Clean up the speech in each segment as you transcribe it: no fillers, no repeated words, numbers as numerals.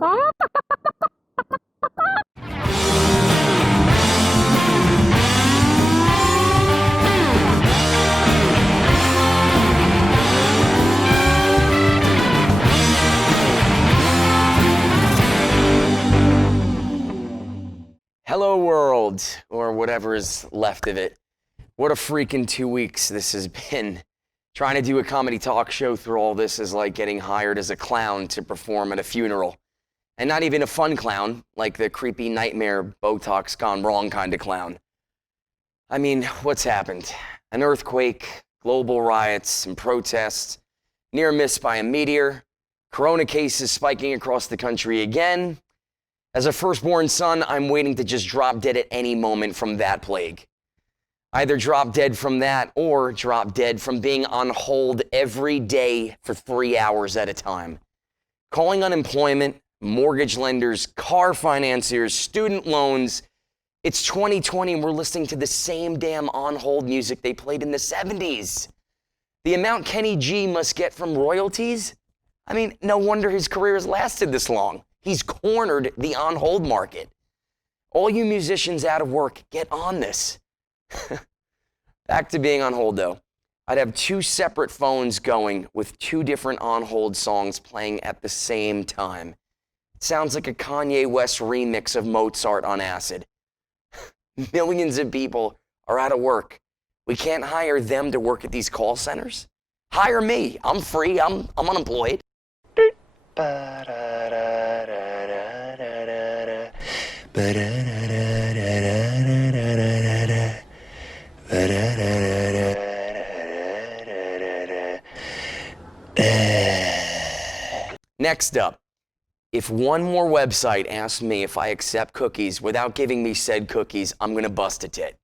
Hello world, or whatever is left of it. What a freaking 2 weeks this has been. Trying to do a comedy talk show through all this is like getting hired as a clown to perform at a funeral. And not even a fun clown, like the creepy nightmare Botox gone wrong kind of clown. I mean, what's happened? An earthquake, global riots, some protests, near miss by a meteor, corona cases spiking across the country again. As a firstborn son, I'm waiting to just drop dead at any moment from that plague. Either drop dead from that or drop dead from being on hold every day for 3 hours at a time. Calling unemployment, mortgage lenders, car financiers, student loans. It's 2020 and we're listening to the same damn on-hold music they played in the 70s. The amount Kenny G must get from royalties? I mean, no wonder his career has lasted this long. He's cornered the on-hold market. All you musicians out of work, get on this. Back to being on hold, though. I'd have 2 separate phones going with 2 different on-hold songs playing at the same time. It sounds like a Kanye West remix of Mozart on acid. Millions of people are out of work. We can't hire them to work at these call centers. Hire me. I'm free. I'm unemployed. Next up, if one more website asks me if I accept cookies without giving me said cookies, I'm gonna bust a tit.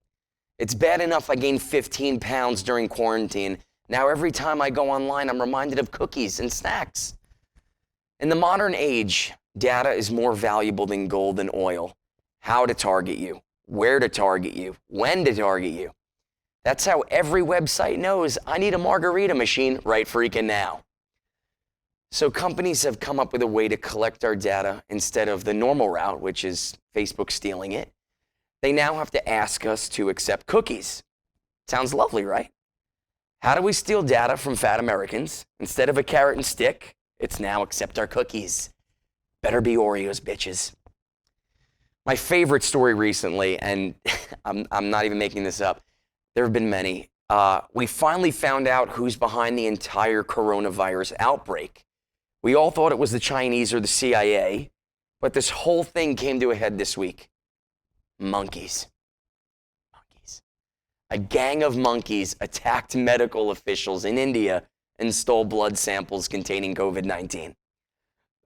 It's bad enough I gained 15 pounds during quarantine. Now every time I go online, I'm reminded of cookies and snacks. In the modern age, data is more valuable than gold and oil. How to target you, where to target you, when to target you. That's how every website knows I need a margarita machine right freaking now. So companies have come up with a way to collect our data instead of the normal route, which is Facebook stealing it. They now have to ask us to accept cookies. Sounds lovely, right? How do we steal data from fat Americans? Instead of a carrot and stick, it's now accept our cookies. Better be Oreos, bitches. My favorite story recently, and I'm not even making this up, there have been many. We finally found out who's behind the entire coronavirus outbreak. We all thought it was the Chinese or the CIA, but this whole thing came to a head this week. Monkeys. A gang of monkeys attacked medical officials in India and stole blood samples containing COVID-19.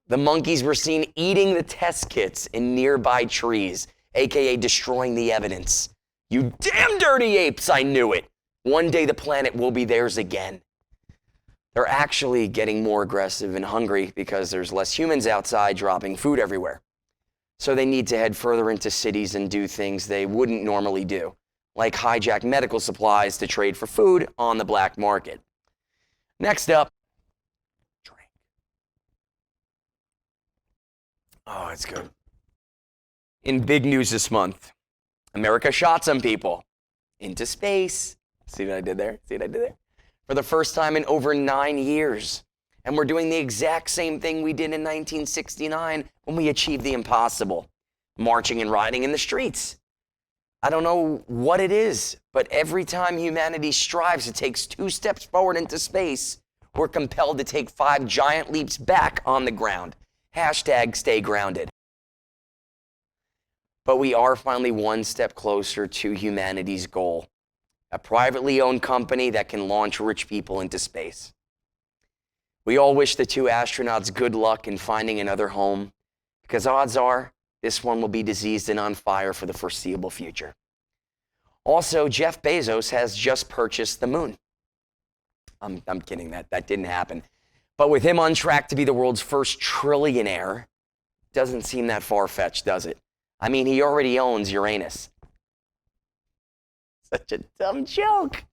The monkeys were seen eating the test kits in nearby trees, aka destroying the evidence. You damn dirty apes, I knew it. One day the planet will be theirs again. They're actually getting more aggressive and hungry because there's less humans outside dropping food everywhere. So they need to head further into cities and do things they wouldn't normally do, like hijack medical supplies to trade for food on the black market. Next up, drink. Oh, it's good. In big news this month, America shot some people into space. See what I did there? For the first time in over 9 years. And we're doing the exact same thing we did in 1969 when we achieved the impossible, marching and rioting in the streets. I don't know what it is, but every time humanity strives to take 2 steps forward into space, we're compelled to take 5 giant leaps back on the ground. Hashtag stay grounded. But we are finally 1 step closer to humanity's goal. A privately owned company that can launch rich people into space. We all wish the 2 astronauts good luck in finding another home, because odds are this one will be diseased and on fire for the foreseeable future. Also, Jeff Bezos has just purchased the moon. I'm kidding, that didn't happen. But with him on track to be the world's first trillionaire, doesn't seem that far-fetched, does it? I mean, he already owns Uranus. Such a dumb joke.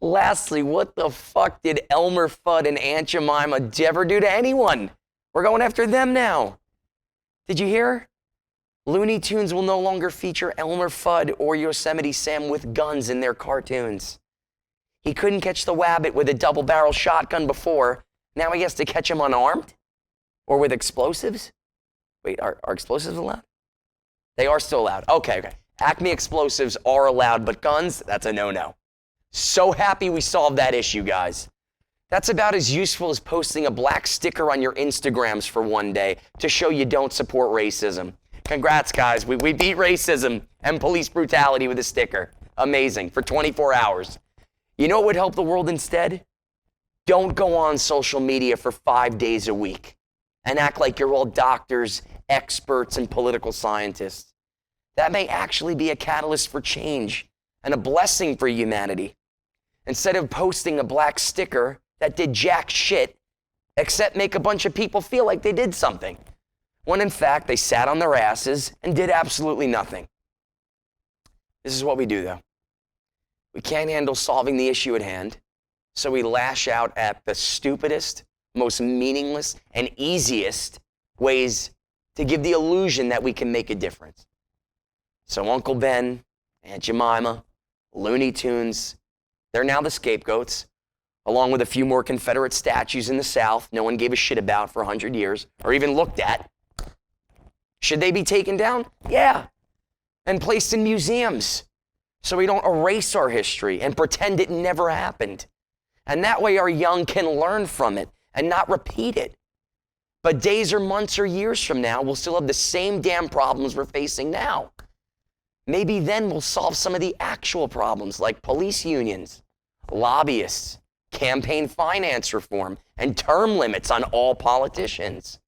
Lastly, what the fuck did Elmer Fudd and Aunt Jemima ever do to anyone? We're going after them now. Did you hear? Looney Tunes will no longer feature Elmer Fudd or Yosemite Sam with guns in their cartoons. He couldn't catch the wabbit with a double-barrel shotgun before. Now he has to catch him unarmed? Or with explosives? Wait, are explosives allowed? They are still allowed. Okay. Acme explosives are allowed, but guns, that's a no-no. So happy we solved that issue, guys. That's about as useful as posting a black sticker on your Instagrams for one day to show you don't support racism. Congrats, guys. We beat racism and police brutality with a sticker. Amazing. For 24 hours. You know what would help the world instead? Don't go on social media for 5 days a week and act like you're all doctors, experts, and political scientists. That may actually be a catalyst for change and a blessing for humanity. Instead of posting a black sticker that did jack shit, except make a bunch of people feel like they did something, when in fact they sat on their asses and did absolutely nothing. This is what we do, though. We can't handle solving the issue at hand, so we lash out at the stupidest, most meaningless, and easiest ways to give the illusion that we can make a difference. So Uncle Ben, Aunt Jemima, Looney Tunes, they're now the scapegoats, along with a few more Confederate statues in the South no one gave a shit about for 100 years, or even looked at. Should they be taken down? Yeah, and placed in museums, so we don't erase our history and pretend it never happened. And that way our young can learn from it and not repeat it. But days or months or years from now, we'll still have the same damn problems we're facing now. Maybe then we'll solve some of the actual problems like police unions, lobbyists, campaign finance reform, and term limits on all politicians.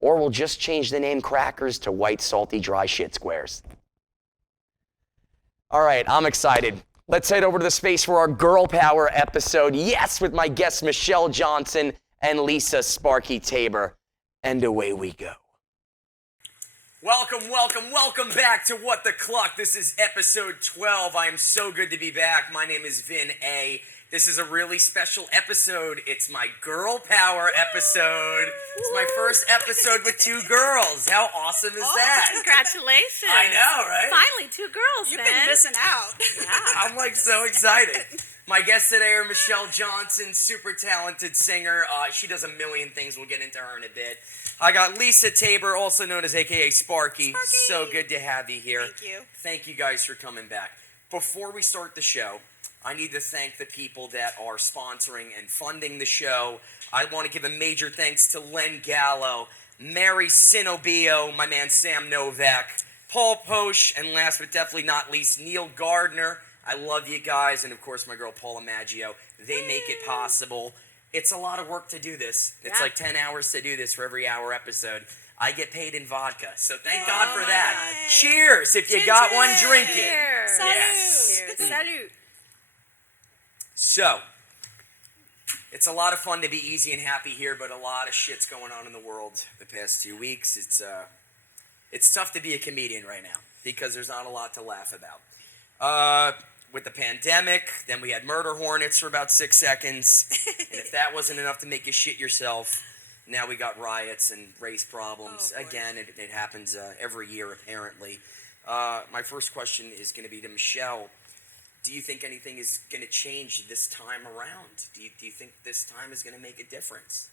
Or we'll just change the name crackers to white, salty, dry shit squares. All right, I'm excited. Let's head over to the space for our Girl Power episode. Yes, with my guests Michelle Johnson and Lisa Sparky Tabor. And away we go. Welcome back to What the Cluck. This is episode 12. I am so good to be back. My name is Vin A. This is a really special episode. It's my Girl Power episode. It's my first episode with two girls. How awesome is that? Congratulations. I know, right? Finally, two girls, You've man. been missing out. Yeah. I'm like so excited. My guests today are Michelle Johnson, super talented singer. She does a million things. We'll get into her in a bit. I got Lisa Tabor, also known as AKA Sparky. So good to have you here. Thank you. Thank you guys for coming back. Before we start the show, I need to thank the people that are sponsoring and funding the show. I want to give a major thanks to Len Gallo, Mary Sinobio, my man Sam Novak, Paul Posh, and last but definitely not least, Neil Gardner. I love you guys, and of course my girl Paula Maggio. They make it possible. It's a lot of work to do this. It's like 10 hours to do this for every hour episode. I get paid in vodka, so thank God for that. God. Cheers if you got one, drink it. Cheers. Yes. Cheers. Salute. So, it's a lot of fun to be easy and happy here, but a lot of shit's going on in the world the past 2 weeks. It's tough to be a comedian right now because there's not a lot to laugh about. With the pandemic, then we had murder hornets for about 6 seconds, and if that wasn't enough to make you shit yourself, now we got riots and race problems. Oh, boy. Again, it happens every year apparently. My first question is going to be to Michelle. Do you think anything is going to change this time around? Do you think this time is going to make a difference?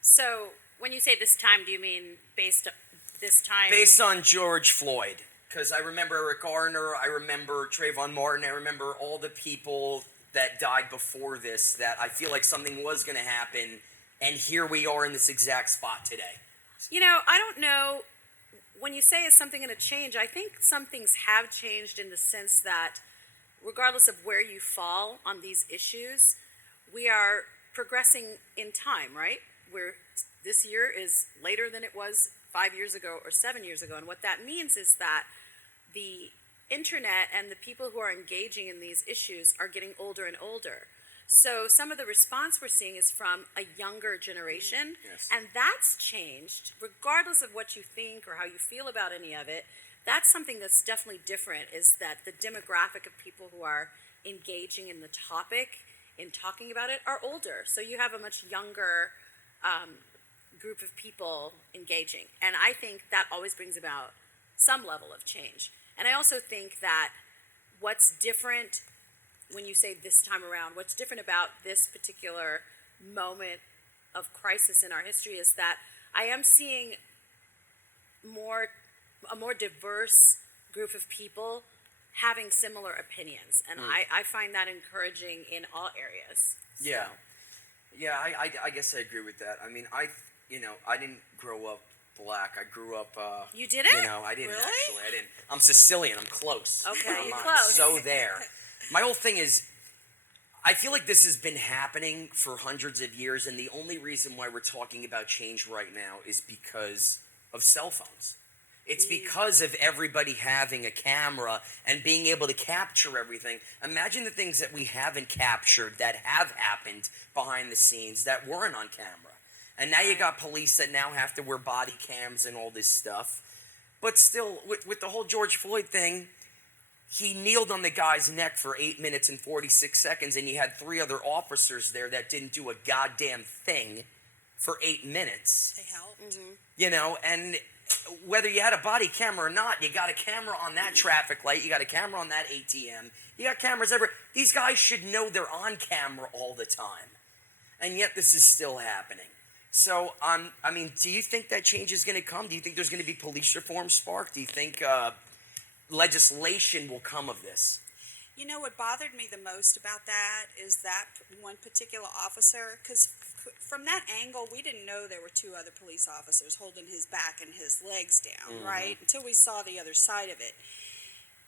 So, when you say this time, do you mean based on George Floyd. Because I remember Eric Garner, I remember Trayvon Martin, I remember all the people that died before this, that I feel like something was going to happen, and here we are in this exact spot today. You know, I don't know. When you say is something going to change, I think some things have changed in the sense that regardless of where you fall on these issues, we are progressing in time, right? This year is later than it was 5 years ago or 7 years ago. And what that means is that the internet and the people who are engaging in these issues are getting older and older. So some of the response we're seeing is from a younger generation. Yes. And that's changed, regardless of what you think or how you feel about any of it. That's something that's definitely different, is that the demographic of people who are engaging in the topic, in talking about it, are older. So you have a much younger group of people engaging. And I think that always brings about some level of change. And I also think that what's different when you say this time around, what's different about this particular moment of crisis in our history is that I am seeing a more diverse group of people having similar opinions. And I find that encouraging in all areas. So. Yeah. Yeah, I guess I agree with that. I mean, I didn't grow up black. I grew up. You didn't? I didn't Really? actually. I didn't. I'm Sicilian. I'm close. Okay, you're I'm close. so there. My whole thing is, I feel like this has been happening for hundreds of years, and the only reason why we're talking about change right now is because of cell phones. It's because of everybody having a camera and being able to capture everything. Imagine the things that we haven't captured that have happened behind the scenes that weren't on camera. And now you got police that now have to wear body cams and all this stuff. But still, with the whole George Floyd thing, he kneeled on the guy's neck for 8 minutes and 46 seconds, and you had 3 other officers there that didn't do a goddamn thing for 8 minutes. They helped. And whether you had a body camera or not, you got a camera on that traffic light, you got a camera on that ATM, you got cameras everywhere. These guys should know they're on camera all the time. And yet this is still happening. So, I mean, do you think that change is going to come? Do you think there's going to be police reform sparked? Do you think legislation will come of this? You know what bothered me the most about that is that one particular officer, because from that angle, we didn't know there were 2 other police officers holding his back and his legs down, right? Until we saw the other side of it.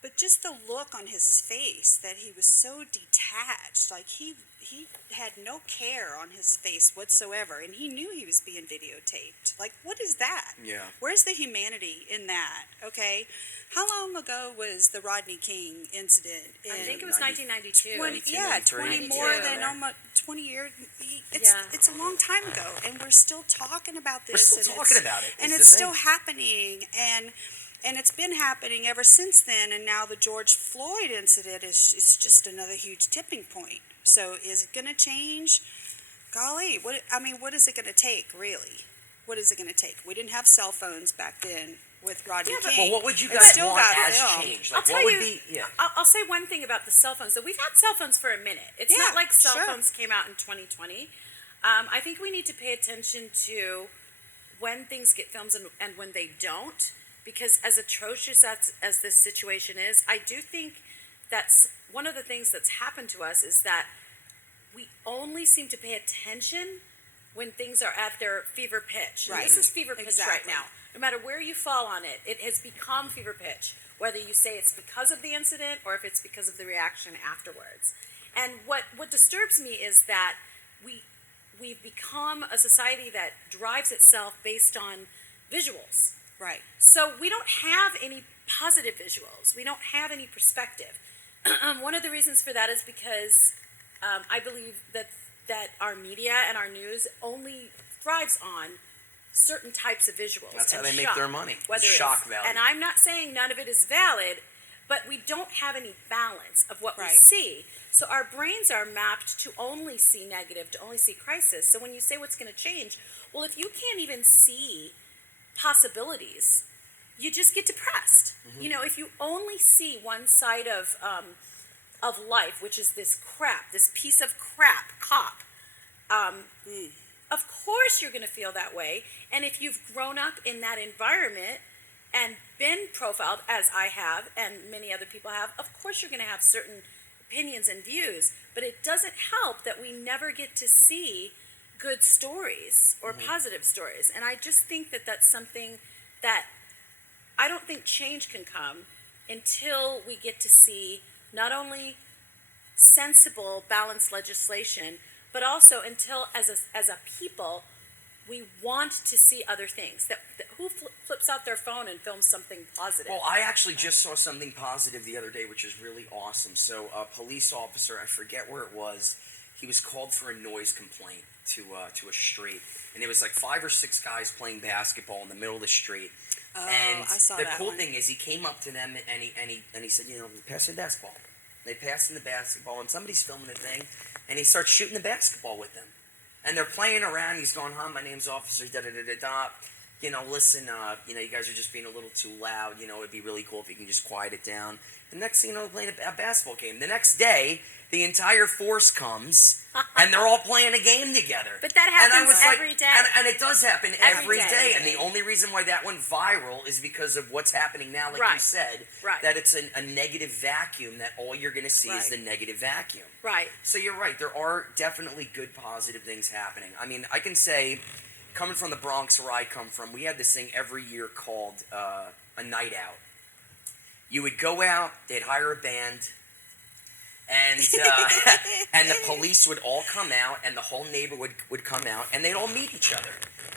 But just the look on his face that he was so detached, like he had no care on his face whatsoever, and he knew he was being videotaped. Like, what is that? Yeah. Where's the humanity in that? Okay, how long ago was the Rodney King incident? I think it was 1992. 20 more than almost 20 years. It's a long time ago, and we're still talking about this. We're still talking about it. And it's still happening, and it's been happening ever since then, and now the George Floyd incident is just another huge tipping point. So is it going to change? Golly, what is it going to take, really? What is it going to take? We didn't have cell phones back then with Rodney King. Well, what would you guys want as film. change? I'll Like, tell what would you, be? Yeah. I'll say one thing about the cell phones. So we've had cell phones for a minute. It's not like cell phones came out in 2020. I think we need to pay attention to when things get filmed and when they don't. Because as atrocious as this situation is, I do think that's one of the things that's happened to us is that we only seem to pay attention when things are at their fever pitch. Right. And this is fever pitch right now. No matter where you fall on it, it has become fever pitch, whether you say it's because of the incident or if it's because of the reaction afterwards. And what disturbs me is that we've become a society that drives itself based on visuals. Right. So we don't have any positive visuals. We don't have any perspective. One of the reasons for that is because I believe that our media and our news only thrives on certain types of visuals. That's how and they make their money. Whether Shock it's, value. And I'm not saying none of it is valid, but we don't have any balance of what we see. So our brains are mapped to only see negative, to only see crisis. So when you say what's going to change, well, if you can't even see possibilities, you just get depressed. If you only see one side of life, which is this piece of crap cop, of course you're going to feel that way. And if you've grown up in that environment and been profiled, as I have and many other people have, of course you're going to have certain opinions and views. But it doesn't help that we never get to see good stories or positive stories. And I just think that that's something that I don't think change can come until we get to see not only sensible, balanced legislation, but also until as a people, we want to see other things. Who flips out their phone and films something positive? Well, I actually just saw something positive the other day, which is really awesome. So a police officer, I forget where it was, he was called for a noise complaint to a street, and it was like 5 or 6 guys playing basketball in the middle of the street. And I saw the that cool one. thing is, he came up to them and he said, pass me the basketball. They passed him the basketball, and somebody's filming the thing, and he starts shooting the basketball with them. And they're playing around. He's going, "Hi, my name's Officer da da da da da. Listen, you guys are just being a little too loud. It'd be really cool if you can just quiet it down." The next thing you know, they're playing a basketball game. The next day, the entire force comes, and they're all playing a game together. But that happens every day. And it does happen every day. And the day. only reason why that went viral is because of what's happening now, like you said, that it's a negative vacuum, that all you're going to see is the negative vacuum. Right. So you're right. There are definitely good, positive things happening. I mean, I can say, coming from the Bronx where I come from, we had this thing every year called a night out. You would go out, they'd hire a band, and and the police would all come out, and the whole neighborhood would come out, and they'd all meet each other.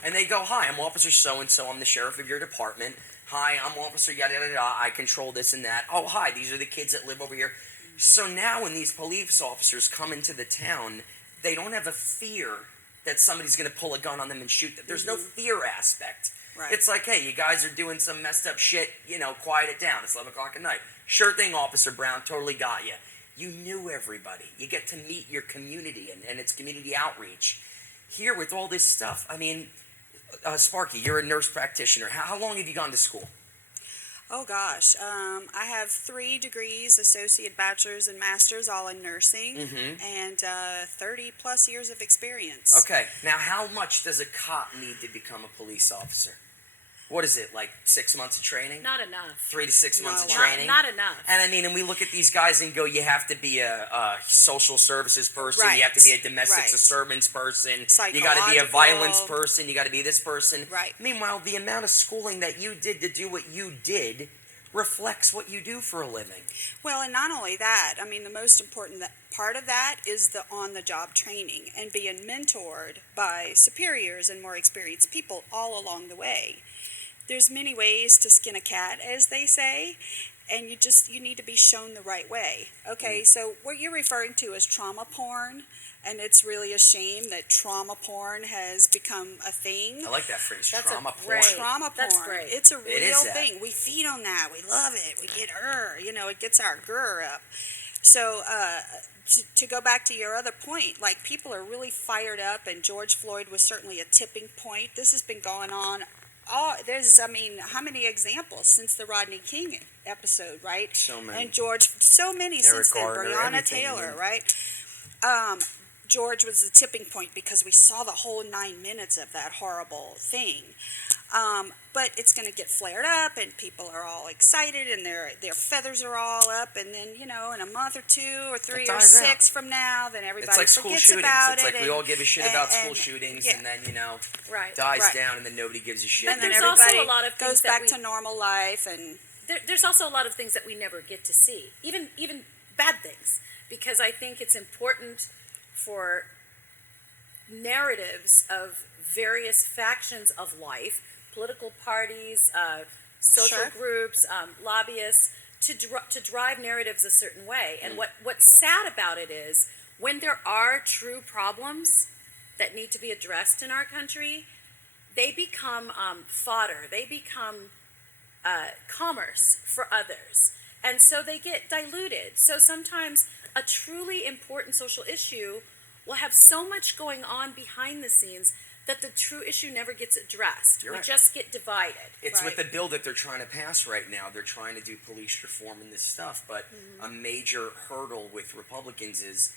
And they'd go, "Hi, I'm Officer so-and-so, I'm the sheriff of your department. Hi, I'm Officer yada-yada-yada, I control this and that. Oh, hi, these are the kids that live over here." So now when these police officers come into the town, they don't have a fear that somebody's going to pull a gun on them and shoot them. There's no fear aspect. Right. It's like, "Hey, you guys are doing some messed up shit, quiet it down. It's 11 o'clock at night. Sure thing, Officer Brown, totally got you." You knew everybody. You get to meet your community, and it's community outreach. Here, with all this stuff, I mean, Sparky, you're a nurse practitioner. How long have you gone to school? Oh gosh, I have 3 degrees, associate, bachelor's, and master's, all in nursing, and 30 plus years of experience. Okay, now how much does a cop need to become a police officer? What is it, like 6 months of training? Not enough. 3 to 6 months of Not- training? Not enough. And I mean, and we look at these guys and go, you have to be a social services person, you have to be a domestic disturbance person, you got to be a violence person, you got to be this person. Right. Meanwhile, the amount of schooling that you did to do what you did reflects what you do for a living. Well, and not only that, I mean, the most important part of that is the on-the-job training and being mentored by superiors and more experienced people all along the way. There's many ways to skin a cat, as they say, and you need to be shown the right way. Okay, so what you're referring to is trauma porn, and it's really a shame that trauma porn has become a thing. I like that phrase, That's trauma a porn. great- Trauma porn. That's great. It's a It is real that. thing. We feed on that. We love it. We get it gets our up. So to go back to your other point, like, people are really fired up, and George Floyd was certainly a tipping point. This has been going on. How many examples since the Rodney King episode, right? So many. And George, so many Eric since then. Garner, Breonna everything, Taylor, yeah. right? George was the tipping point because we saw the whole 9 minutes of that horrible thing. But it's going to get flared up, and people are all excited, and their feathers are all up, and then, in a month or 2 or 3 or dies 6 from now, then everybody It's like school forgets shootings. about It's it. like we all give a shit about school and- shootings, yeah. and then, Right. dies Right. down, and then nobody gives a shit. And then There's also everybody a lot of things goes that back we- to normal life, and There's also a lot of things that we never get to see, even bad things, because I think it's important for narratives of various factions of life, political parties, social Sure. groups, lobbyists, to drive narratives a certain way. And what's sad about it is, when there are true problems that need to be addressed in our country, they become fodder. They become commerce for others. And so they get diluted. So sometimes a truly important social issue will have so much going on behind the scenes that the true issue never gets addressed. You're We right. just get divided. It's with Right. the bill that they're trying to pass right now. They're trying to do police reform and this stuff, but a major hurdle with Republicans is,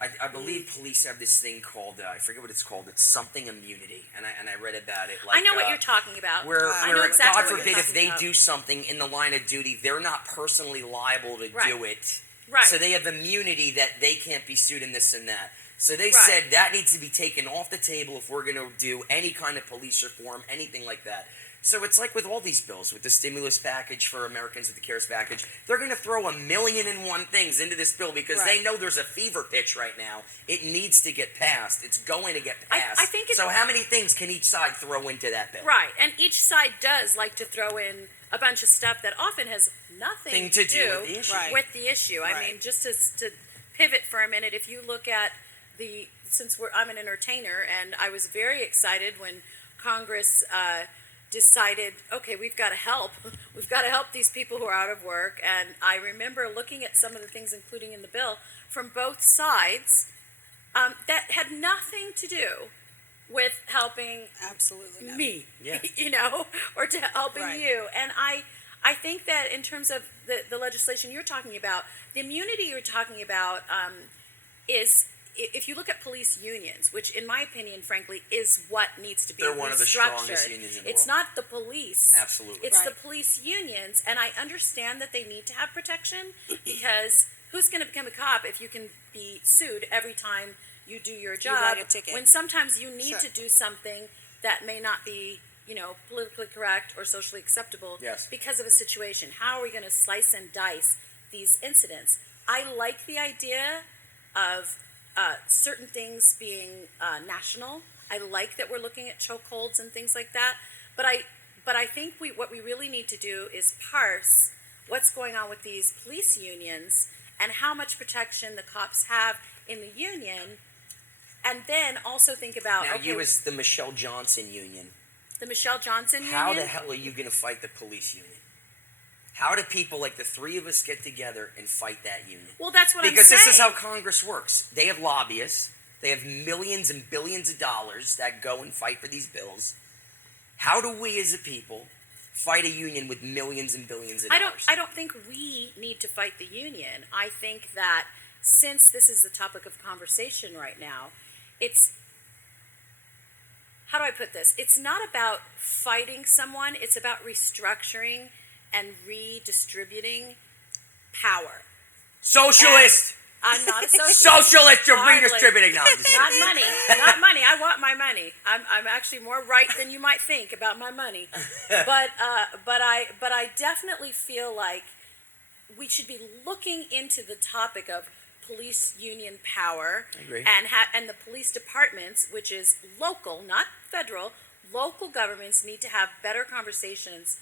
I believe police have this thing called, I forget what it's called, it's something immunity, and I read about it. Like, I know what you're talking about. Where, I know where exactly God what forbid, you're if talking they about. do something in the line of duty, they're not personally liable to Right. do it. Right. So they have immunity that they can't be sued in this and that. So they Right. said that needs to be taken off the table if we're going to do any kind of police reform, anything like that. So it's like with all these bills, with the stimulus package for Americans, with the CARES package, they're going to throw 1,000,001 things into this bill because they Right. know there's a fever pitch right now. It needs to get passed. It's going to get passed. I think it's- so how many things can each side throw into that bill? Right, and each side does like to throw in a bunch of stuff that often has nothing Thing to do with the issue. Right. with the issue. I Right. mean, just to pivot for a minute, if you look at I'm an entertainer, and I was very excited when Congress decided, okay, we've got to help these people who are out of work. And I remember looking at some of the things, including in the bill, from both sides, that had nothing to do with helping Absolutely not. me, Yeah. you know, or to helping Right. you. And I think that in terms of the legislation you're talking about, the immunity you're talking about is, if you look at police unions, which in my opinion, frankly, is what needs to be They're one of the strongest restructured. unions in the It's world. not the police. Absolutely. It's the Right. police unions, and I understand that they need to have protection because who's going to become a cop if you can be sued every time you do your job? write a ticket. When sometimes you need Sure. to do something that may not be, you know, politically correct or socially acceptable Yes. because of a situation. How are we going to slice and dice these incidents? I like the idea of certain things being national. I like that we're looking at chokeholds and things like that. But I think what we really need to do is parse what's going on with these police unions and how much protection the cops have in the union, and then also think about Now, you as the Michelle Johnson union, the Michelle Johnson union. how the hell are you going to fight the police union? How do people like the three of us get together and fight that union? Well, that's what Because I'm saying. this is how Congress works. They have lobbyists. They have millions and billions of dollars that go and fight for these bills. How do we as a people fight a union with millions and billions of dollars? I don't think we need to fight the union. I think that since this is the topic of conversation right now, it's, how do I put this? It's not about fighting someone, it's about restructuring and redistributing power. Socialist! I'm not a socialist. Socialist! You're Hardly. redistributing. No, I'm just Not kidding. money. Not money. I want my money. I'm actually more right than you might think about my money. But I definitely feel like we should be looking into the topic of police union power. I agree. And the police departments, which is local, not federal. Local governments need to have better conversations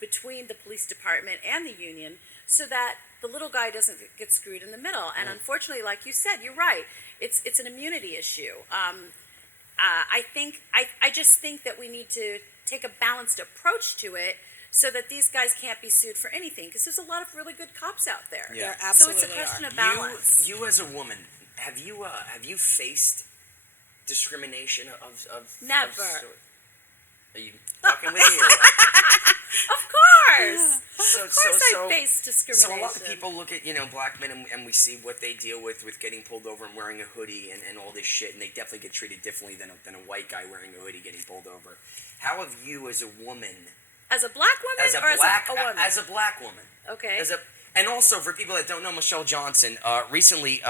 between the police department and the union so that the little guy doesn't get screwed in the middle. And unfortunately, like you said, you're right. It's an immunity issue. I just think that we need to take a balanced approach to it so that these guys can't be sued for anything, because there's a lot of really good cops out there. Yeah. There So it's a absolutely question are. of balance. You as a woman, have you faced discrimination of Never. Are you fucking with me? Or what? Of course. So, Of course so, I face so discrimination. a lot of people look at black men and we see what they deal with getting pulled over and wearing a hoodie and all this shit, and they definitely get treated differently than a white guy wearing a hoodie getting pulled over. How have you as a woman, As a black woman as a or black as a woman? as a black woman, Okay. and also for people that don't know Michelle Johnson, recently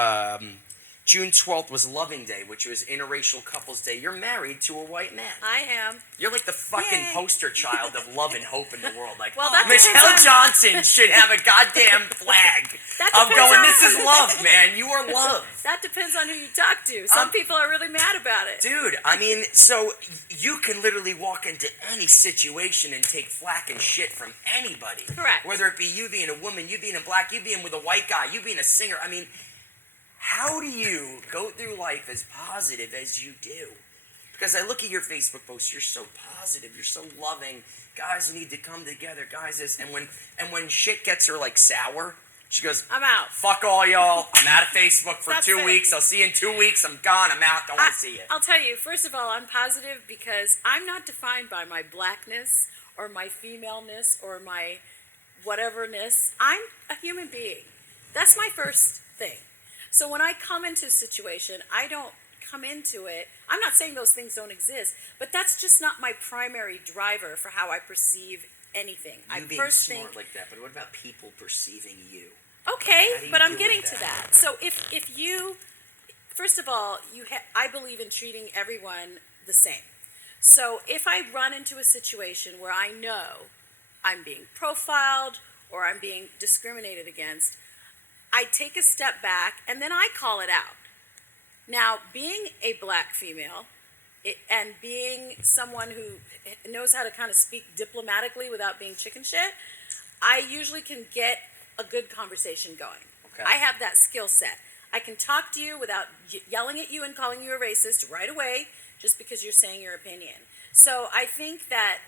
June 12th was Loving Day, which was Interracial Couples Day. You're married to a white man. I am. You're like the fucking Yay. poster child of love and hope in the world. Like, Well, that Michelle depends on- Johnson should have a goddamn flag That of depends going, on- this is love, man. You are love. That depends on who you talk to. Some people are really mad about it. Dude, I mean, so you can literally walk into any situation and take flack and shit from anybody. Correct. Whether it be you being a woman, you being a black, you being with a white guy, you being a singer. I mean, how do you go through life as positive as you do? Because I look at your Facebook posts, you're so positive, you're so loving. Guys need to come together, guys. And when shit gets her like sour, she goes, I'm out. fuck all y'all. I'm out of Facebook for That's 2 it. weeks. I'll see you in 2 weeks. I'm gone. I'm out. Don't want to see you. I'll tell you, first of all, I'm positive because I'm not defined by my blackness or my femaleness or my whateverness. I'm a human being. That's my first thing. So when I come into a situation, I don't come into it. I'm not saying those things don't exist, but that's just not my primary driver for how I perceive anything. You I being first smart think, like that, but what about people perceiving you? okay, How do you but I'm deal getting with to that? that. So if you, first of all, I believe in treating everyone the same. So if I run into a situation where I know I'm being profiled or I'm being discriminated against, I take a step back and then I call it out. Now, being a black female and being someone who knows how to kind of speak diplomatically without being chicken shit, I usually can get a good conversation going. Okay. I have that skill set. I can talk to you without yelling at you and calling you a racist right away just because you're saying your opinion. So I think that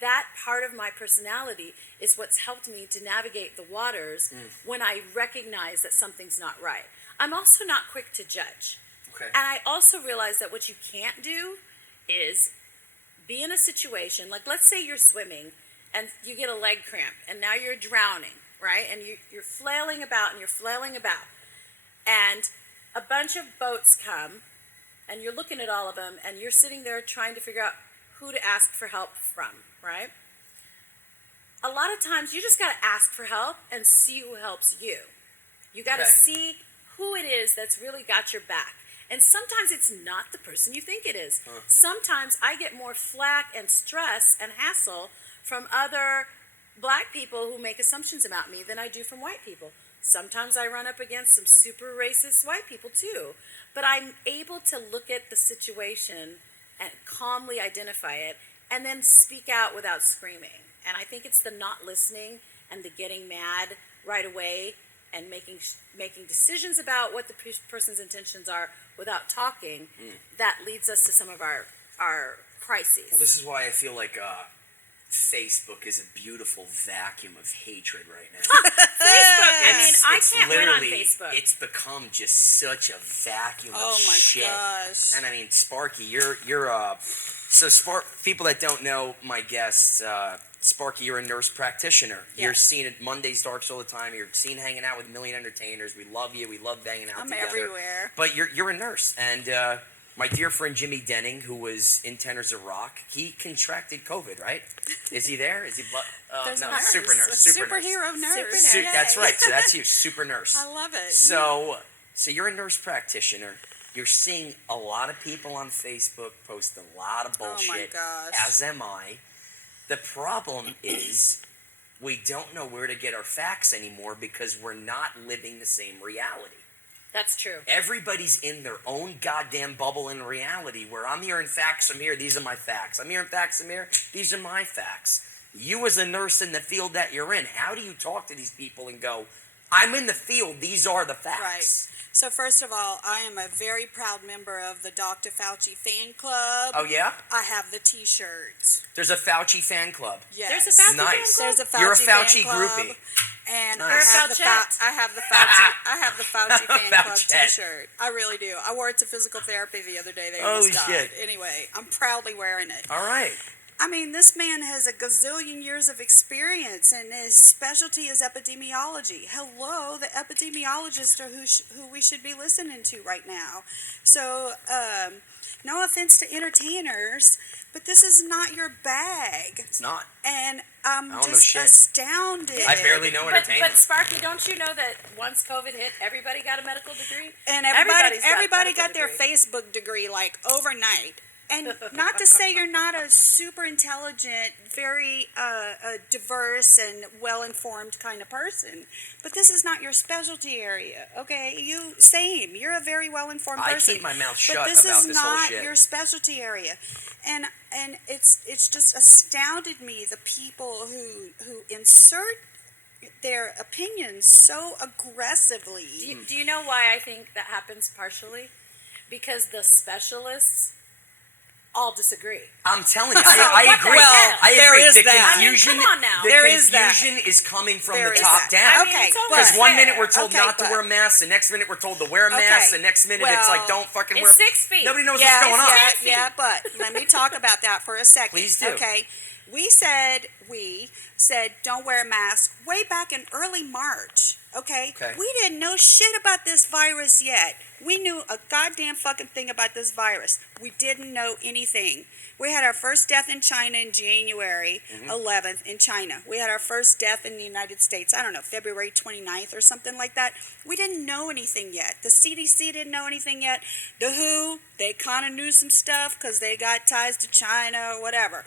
that part of my personality is what's helped me to navigate the waters when I recognize that something's not right. I'm also not quick to judge. Okay. And I also realized that what you can't do is be in a situation, like let's say you're swimming and you get a leg cramp and now you're drowning, right? And you're flailing about and you're flailing about. And a bunch of boats come and you're looking at all of them and you're sitting there trying to figure out who to ask for help from, right? A lot of times you just got to ask for help and see who helps you. You got to Okay. see who it is that's really got your back. And sometimes it's not the person you think it is. Sometimes I get more flack and stress and hassle from other black people who make assumptions about me than I do from white people. Sometimes I run up against some super racist white people too. But I'm able to look at the situation and calmly identify it and then speak out without screaming. And I think it's the not listening and the getting mad right away and making decisions about what the person's intentions are without talking that leads us to some of our crises. Well, this is why I feel like Facebook is a beautiful vacuum of hatred right now. Facebook, I mean, I It's can't win on literally- Facebook. It's become just such a vacuum Oh of my shit. gosh. And I mean, Sparky, you're people that don't know my guests, Sparky, you're a nurse practitioner. You're Yes. seen at Mondays Darks all the time. You're seen hanging out with a million entertainers. We love you. We love hanging out I'm together. everywhere. But you're a nurse, and my dear friend Jimmy Denning, who was in Tenors of Rock, he contracted COVID, right? Is he there? Is he? There's no, a nurse, super nurse, a super nurse. superhero nurse. Super Su- nurse. that's Yay. right. So that's you, super nurse. I love it. So you're a nurse practitioner. You're seeing a lot of people on Facebook post a lot of bullshit. Oh my gosh. As am I. The problem is we don't know where to get our facts anymore because we're not living the same reality. That's true. Everybody's in their own goddamn bubble in reality where I'm hearing facts from here, these are my facts. I'm hearing facts from here, these are my facts. You as a nurse in the field that you're in, how do you talk to these people and go, I'm in the field, these are the facts? Right. So first of all, I am a very proud member of the Dr. Fauci fan club. Oh yeah? I have the T-shirts. There's a Fauci fan club. Yes. There's a Fauci Nice. fan club? There's a Fauci You're a fan Fauci club, groupie. and Nice. You're a I Fauchette. have the Fauci fan club Fauchette. T-shirt. I really do. I wore it to physical therapy the other day. They Holy almost died. shit. Anyway, I'm proudly wearing it. All right. I mean, this man has a gazillion years of experience, and his specialty is epidemiology. Hello, the epidemiologists are who we should be listening to right now. So, no offense to entertainers, but this is not your bag. It's not. And I'm don't know just shit. astounded. I barely know But entertainment. Sparky, don't you know that once COVID hit, everybody got a medical degree? And Everybody's everybody medical got their degree. Facebook degree like overnight. And not to say you're not a super intelligent, very diverse and well-informed kind of person, but this is not your specialty area, okay? You're a very well-informed I person. keep my mouth but shut this about is this whole not shit. your specialty area, and it's just astounded me the people who insert their opinions so aggressively. Do you know why I think that happens partially? Because the specialists all disagree. I'm telling you, So I what agree. the hell? I There agree. is The that. confusion, I mean, come on now. the There is that. confusion is coming from There the is top that. down. I mean, Okay, it's only but- Because one fair. minute we're told Okay, not to but- wear masks, the next minute we're told to wear a mask, Okay, the next minute it's like well, don't fucking it's wear. 6 feet. Nobody knows Yes, what's going on. yeah, but let me talk about that for a second. Please do. Okay. We said don't wear a mask way back in early March. Okay? Okay. We didn't know shit about this virus yet. We knew a goddamn fucking thing about this virus. We didn't know anything. We had our first death in China in January 11th in China. We had our first death in the United States, I don't know, February 29th or something like that. We didn't know anything yet. The CDC didn't know anything yet. The WHO, they kind of knew some stuff because they got ties to China or whatever.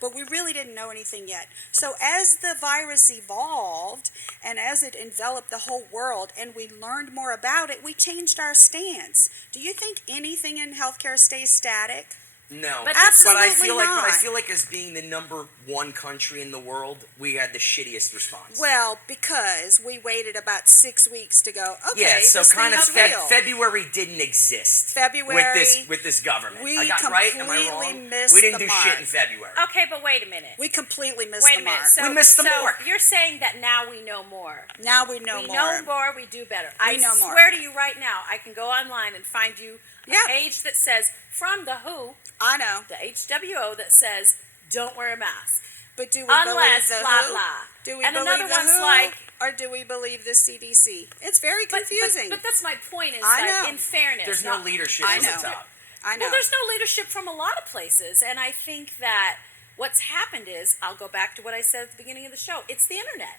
But we really didn't know anything yet. So as the virus evolved and as it enveloped the whole world and we learned more about it, we changed our stance. Do you think anything in healthcare stays static? No, But Absolutely I feel like, not. but I feel like as being the number one country in the world, we had the shittiest response. Well, because we waited about 6 weeks to go, okay, yeah, so this kind of thing's real. February didn't exist. February, with this government. we I got right? Am I completely wrong? missed We didn't the do shit mark. in February. Okay, but wait a minute. we completely missed Wait the a minute. mark. So, We missed the mark. You're saying that now we know more. Now we know we more. know more, we do better. I know more. swear to you right now, I can go online and find you Yeah. A page that says, from the WHO, I know. the HWO, that says, don't wear a mask. But do we Unless believe the blah, WHO? blah. Do we And believe another the one's WHO? like- or do we believe the CDC? It's very confusing. But that's my point is I that know. in fairness. There's no leadership I from the know. top. I know. Well, there's no leadership from a lot of places. And I think that what's happened is, I'll go back to what I said at the beginning of the show, it's the internet.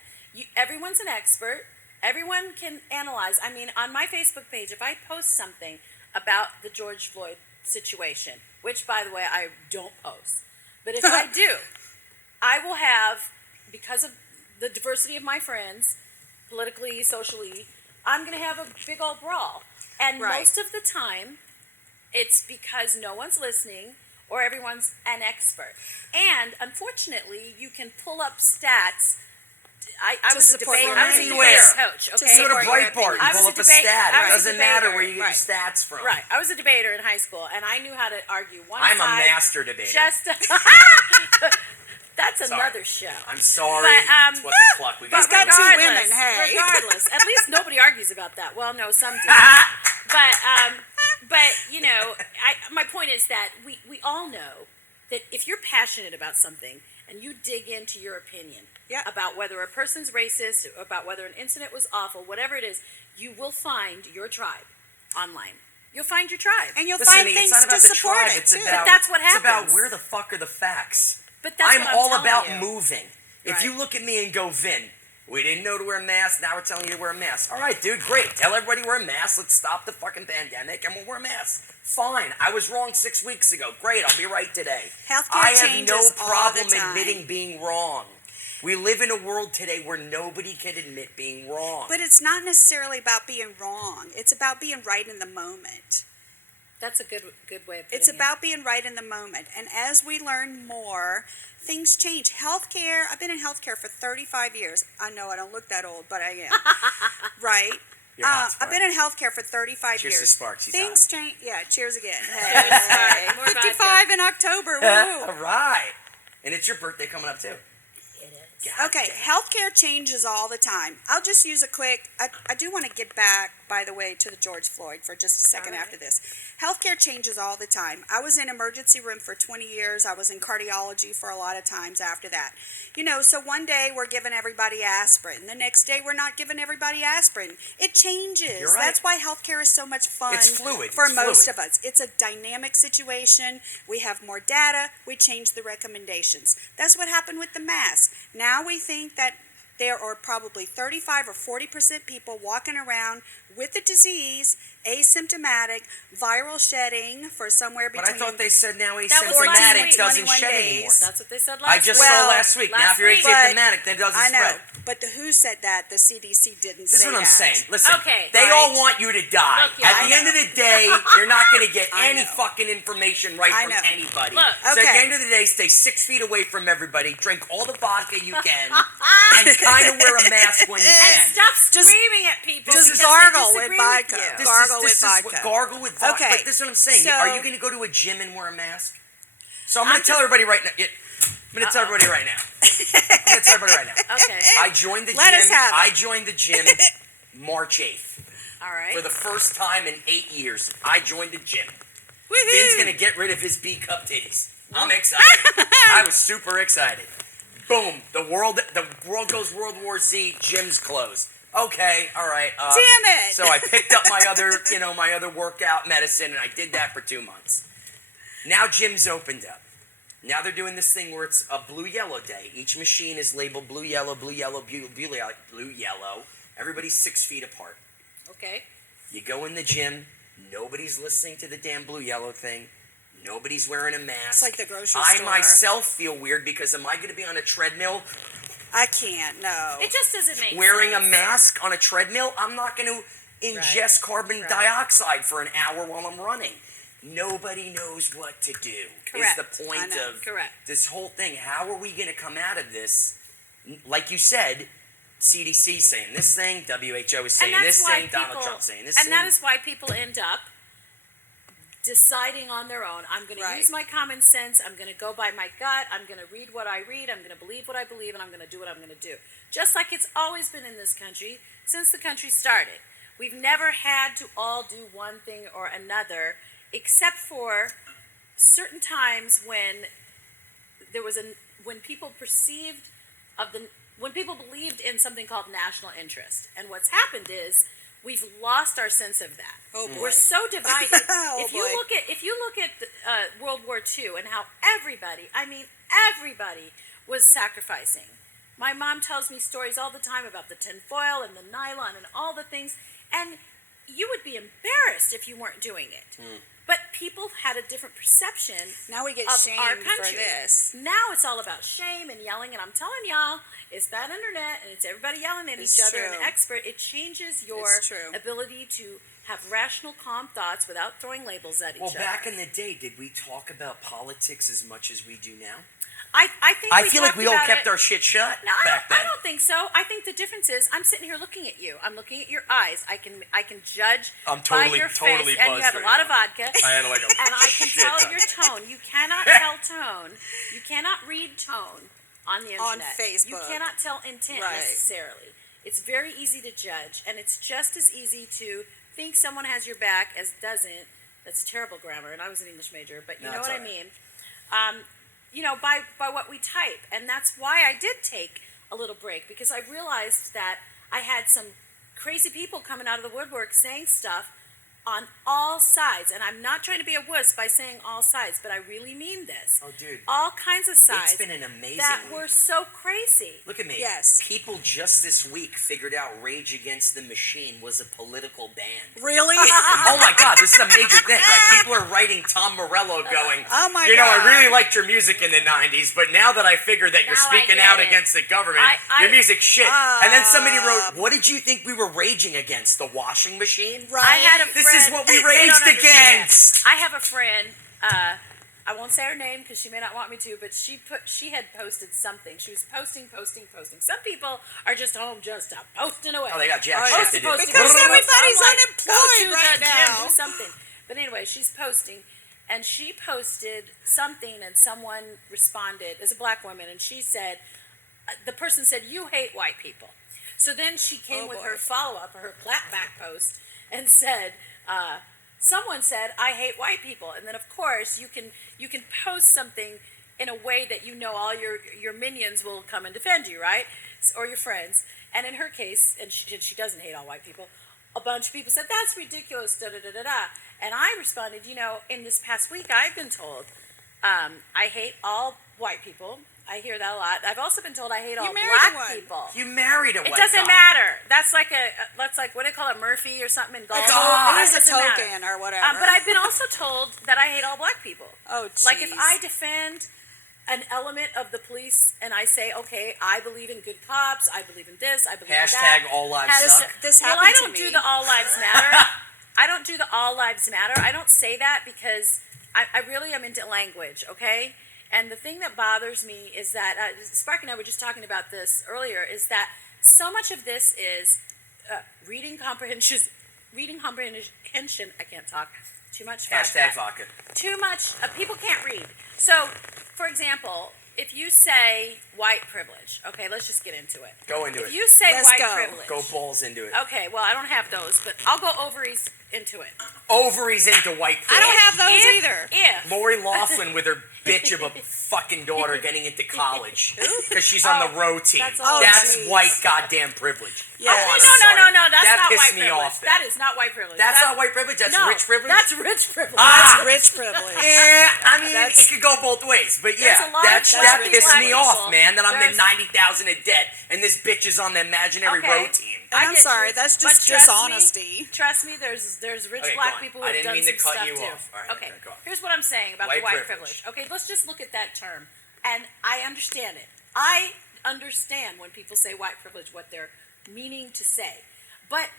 Everyone's an expert. Everyone can analyze. I mean, on my Facebook page, if I post something about the George Floyd situation, which, by the way, I don't post, but if I do, I will have, because of the diversity of my friends, politically, socially, I'm going to have a big old brawl. And Right. most of the time, it's because no one's listening or everyone's an expert. And unfortunately, you can pull up stats. I was a support debate. your I was a opinion. debate Anywhere. coach. To Okay. You go to support your Breitbart, opinion. you I was pull a up a debate- stat. I It was a doesn't matter debater. where you get Right. your stats from. Right. I was a debater in high school, and I knew how to argue one I'm side. a master debater. Just that's Sorry. another show. I'm sorry. But, it's what the cluck we He's got. got two right women, hey. Regardless, at least nobody argues about that. Well, no, some do. But you know, my point is that we all know that if you're passionate about something and you dig into your opinion Yeah. about whether a person's racist, about whether an incident was awful, whatever it is, you will find your tribe online. You'll find your tribe. And you'll Listen, find it's things not to about the support tribe. it, It's too. about, But that's what It's about happens. where the fuck are the facts. But that's I'm what I'm all telling about you. moving. If Right. you look at me and go, Vin, we didn't know to wear masks, now we're telling you to wear a mask. All right, dude, great. Tell everybody to wear a mask. Let's stop the fucking pandemic and we'll wear masks. Fine. I was wrong 6 weeks ago. Great, I'll be right today. Healthcare I have changes no all the problem time. admitting being wrong. We live in a world today where nobody can admit being wrong. But it's not necessarily about being wrong. It's about being right in the moment. That's a good way of putting It's it. about being right in the moment. And as we learn more, things change. Healthcare, I've been in healthcare for 35 years. I know I don't look that old, but I am. Right? You're hot, I've Spark. been in healthcare for 35 Cheers years. to Sparks, he's Things change. Yeah, cheers again. Spark. Hey, More vodka. 55 in October. All Woo. right. And it's your birthday coming up, too. It is. God Okay, damn. healthcare changes all the time. I'll just use a quick, I do want to get back, by the way, to the George Floyd for just a second All right. after this. Healthcare changes all the time. I was in emergency room for 20 years. I was in cardiology for a lot of times after that. You know, so one day we're giving everybody aspirin. The next day we're not giving everybody aspirin. It changes. You're right. That's why healthcare is so much fun It's fluid. for It's most fluid. of us. It's a dynamic situation. We have more data. We change the recommendations. That's what happened with the mask. Now we think that there are probably 35 or 40% people walking around with the disease, asymptomatic, viral shedding for somewhere But between. I thought they said now That was last asymptomatic week. doesn't 21 shed days. anymore. That's what they said last I just week. saw Well, last week. Now, last if you're week. asymptomatic, then it doesn't I know, spread. but who said that? The CDC didn't This say is what I'm that. saying. Listen, Okay, they right. all want you to die. Look, yeah, At I the end know. of the day, you're not going to get I any know. fucking information right I from know. anybody. Look. So at the Okay. end of the day, stay 6 feet away from everybody. Drink all the vodka you can, and kind of wear a mask when you And can. stop Just- screaming at people just because they gargle with disagree vodka. with you. This Gargle is, with this is vodka. what, gargle with vodka. Okay. But this is what I'm saying. So- Are you going to go to a gym and wear a mask? So I'm going I'm to tell everybody right now. I'm going to tell everybody right now. I'm going to tell everybody right now. Okay. I joined the Let gym. us have it. I joined the gym March 8th. All right. For the first time in 8 years, I joined the gym. Woohoo! Vin's gonna get rid of his B cup titties. I'm excited. I was super excited. Boom! The world goes World War Z. Gym's closed. Okay, all right. Damn it! So I picked up my other workout medicine, and I did that for 2 months. Now gym's opened up. Now they're doing this thing where it's a blue-yellow day. Each machine is labeled blue-yellow, blue-yellow, blue-yellow. Everybody's 6 feet apart. Okay. You go in the gym, nobody's listening to the damn blue-yellow thing. Nobody's wearing a mask. It's like the grocery I store. myself feel weird because am I going to be on a treadmill I can't. No. It just doesn't make wearing a sense. mask on a treadmill? I'm not going to ingest carbon Right. dioxide for an hour while I'm running. Nobody knows what to do. Correct. Is the I point know. of Correct. this whole thing. How are we going to come out of this? Like you said, CDC saying this thing, WHO is saying And this that's why thing, Donald people- Trump saying this and thing. that is why people end up deciding on their own. I'm going to Right. use my common sense. I'm going to go by my gut. I'm going to read what I read. I'm going to believe what I believe, and I'm going to do what I'm going to do. Just like it's always been in this country since the country started. We've never had to all do one thing or another except for certain times when when people perceived when people believed in something called national interest. And what's happened is we've lost our sense of that. Oh, boy. We're so divided. Oh, if you boy. look at World War II and how everybody was sacrificing. My mom tells me stories all the time about the tinfoil and the nylon and all the things, and you would be embarrassed if you weren't doing it. But people had a different perception Now we get of shamed our for country. this. Now it's all about shame and yelling, and I'm telling y'all, it's that internet, and it's everybody yelling at It's each other and true. expert. It changes your It's true. ability to have rational, calm thoughts without throwing labels at each Well, other. back in the day, did we talk about politics as much as we do now? I think I we feel like talked we all about kept it. our shit shut No, back then. I don't think so. I think the difference is I'm sitting here looking at you. I'm looking at your eyes. I can judge I'm by totally- your totally face, and you buzzed have a right lot now. of vodka. I had like a And I can shit tell ton. your tone. You cannot tell tone. You cannot read tone on the On internet. You Facebook. cannot tell intent Right. necessarily. It's very easy to judge, and it's just as easy to think someone has your back as doesn't. That's terrible grammar, and I was an English major, but you No, know it's what I all right. mean. By what we type, and that's why I did take a little break, because I realized that I had some crazy people coming out of the woodwork saying stuff on all sides, and I'm not trying to be a wuss by saying all sides, but I really mean this. Oh, dude. All kinds of sides It's been an amazing that week. were so crazy. Look at me. Yes. People just this week figured out Rage Against the Machine was a political band. Really? Oh my God, this is a major thing. Like, people are writing Tom Morello going, Oh my you know, I God. really liked your music in the 90s, but now that I figured that you're Now I speaking get out it. against the government, I- your music's shit. And then somebody wrote, what did you think we were raging against? The washing machine? Right. I had a friend. This is what we They raged don't understand. against. I have a friend. I won't say her name because she may not want me to, but she had posted something. She was posting. Some people are just home just posting away. Oh, they got jack Post shit to it, do. post it, Because post it, post it. everybody's I'm like, unemployed go to right the gym, now. do something. But anyway, she's posting, and she posted something, and someone responded as a black woman, and she said, the person said, "You hate white people." So then she came Oh, with boy. her follow-up, her clapback post, and said, someone said, "I hate white people." And then of course you can post something in a way that you know all your minions will come and defend you, right? Or your friends. And in her case, and she doesn't hate all white people, a bunch of people said, "That's ridiculous, da da da da da." And I responded, in this past week I've been told I hate all white people. I hear that a lot. I've also been told I hate all married black one. people. You married a It white doesn't guy. matter. That's like what do they call it, Murphy or something in golf? It That is a doesn't matter. token or whatever. But I've been also told that I hate all black people. Oh, Like if jeez. I defend an element of the police and I say, okay, I believe in good cops, I believe in this, I believe in that. Hashtag all lives Has- suck. This well, happened I to don't do me. the all lives matter. I don't do the all lives matter. I don't say that because I really am into language, okay? And the thing that bothers me is that, Spark and I were just talking about this earlier, is that so much of this is reading comprehension, I can't talk, too much Hashtag vodka. too much, people can't read. So, for example, if you say white privilege, okay, let's just get into it. Go into If it. you say Let's white go. privilege. Go balls into it. Okay, well, I don't have those, but I'll go ovaries into it. Ovaries into white I don't privilege. have those If- either. If. Lori Laughlin with her bitch of a fucking daughter getting into college because she's on the row team. that's all- That's geez. white goddamn privilege. Yeah. Oh, Okay, I'm no, sorry. that's that not pissed white me privilege. off. That is not white privilege. That's not white privilege. That's no, rich privilege. That's rich privilege. Ah! Rich privilege. Yeah, I mean, That's- it could go both ways, but There's yeah, a lot of that wealthy pissed black me off, people. man. That I'm There's- the 90,000 in debt, and this bitch is on the imaginary Okay. row team. And I I'm get sorry, you, that's but just trust dishonesty. Trust me, there's rich Okay, black go on. people who I have didn't done mean some to cut stuff you too. off. All right, okay, okay, go on. here's what I'm saying about White the white privilege. privilege. Okay, let's just look at that term, and I understand it. I understand when people say white privilege, what they're meaning to say, but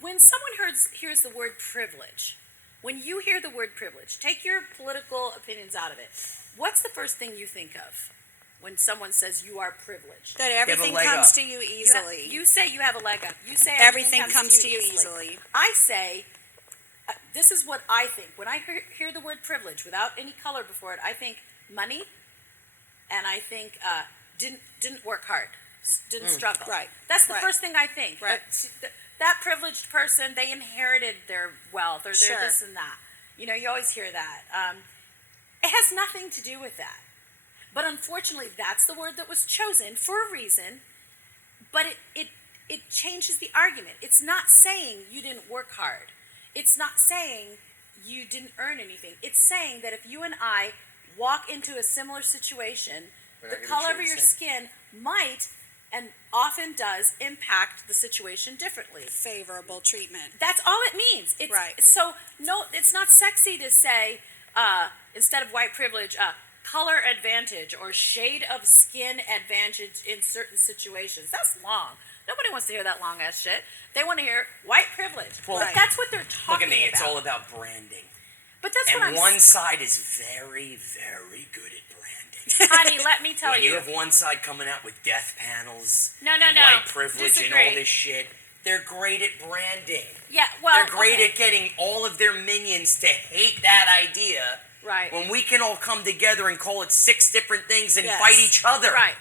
when someone hears the word privilege, when you hear the word privilege, take your political opinions out of it. What's the first thing you think of when someone says you are privileged? That everything leg comes up. to you You ha- easily. You say you have a leg up. You say Everything comes to you easily. I say, this is what I think. When I hear the word privilege without any color before it, I think money, and I think didn't work hard, didn't struggle. Right. That's the Right. first thing I think. Right. That privileged person, they inherited their wealth or their Sure. this and that. You always hear that. It has nothing to do with that. But unfortunately, that's the word that was chosen for a reason. But it changes the argument. It's not saying you didn't work hard. It's not saying you didn't earn anything. It's saying that if you and I walk into a similar situation, the color of your skin might and often does impact the situation differently. Favorable treatment. That's all it means. It's, Right. So no, it's not sexy to say instead of white privilege, color advantage or shade of skin advantage in certain situations. That's long. Nobody wants to hear that long ass shit. They want to hear white privilege. Well, But that's what they're talking Look at me. about. It's all about branding. But that's And what I'm one side is very, very good at branding. honey, let me tell When you you. have one side coming out with death panels, No, and no. white privilege and all Disagree. this shit, they're great at branding. Yeah, well, They're great okay. at getting all of their minions to hate that idea. Right. When we can all come together and call it 6 different things and Yes. fight each other. Right.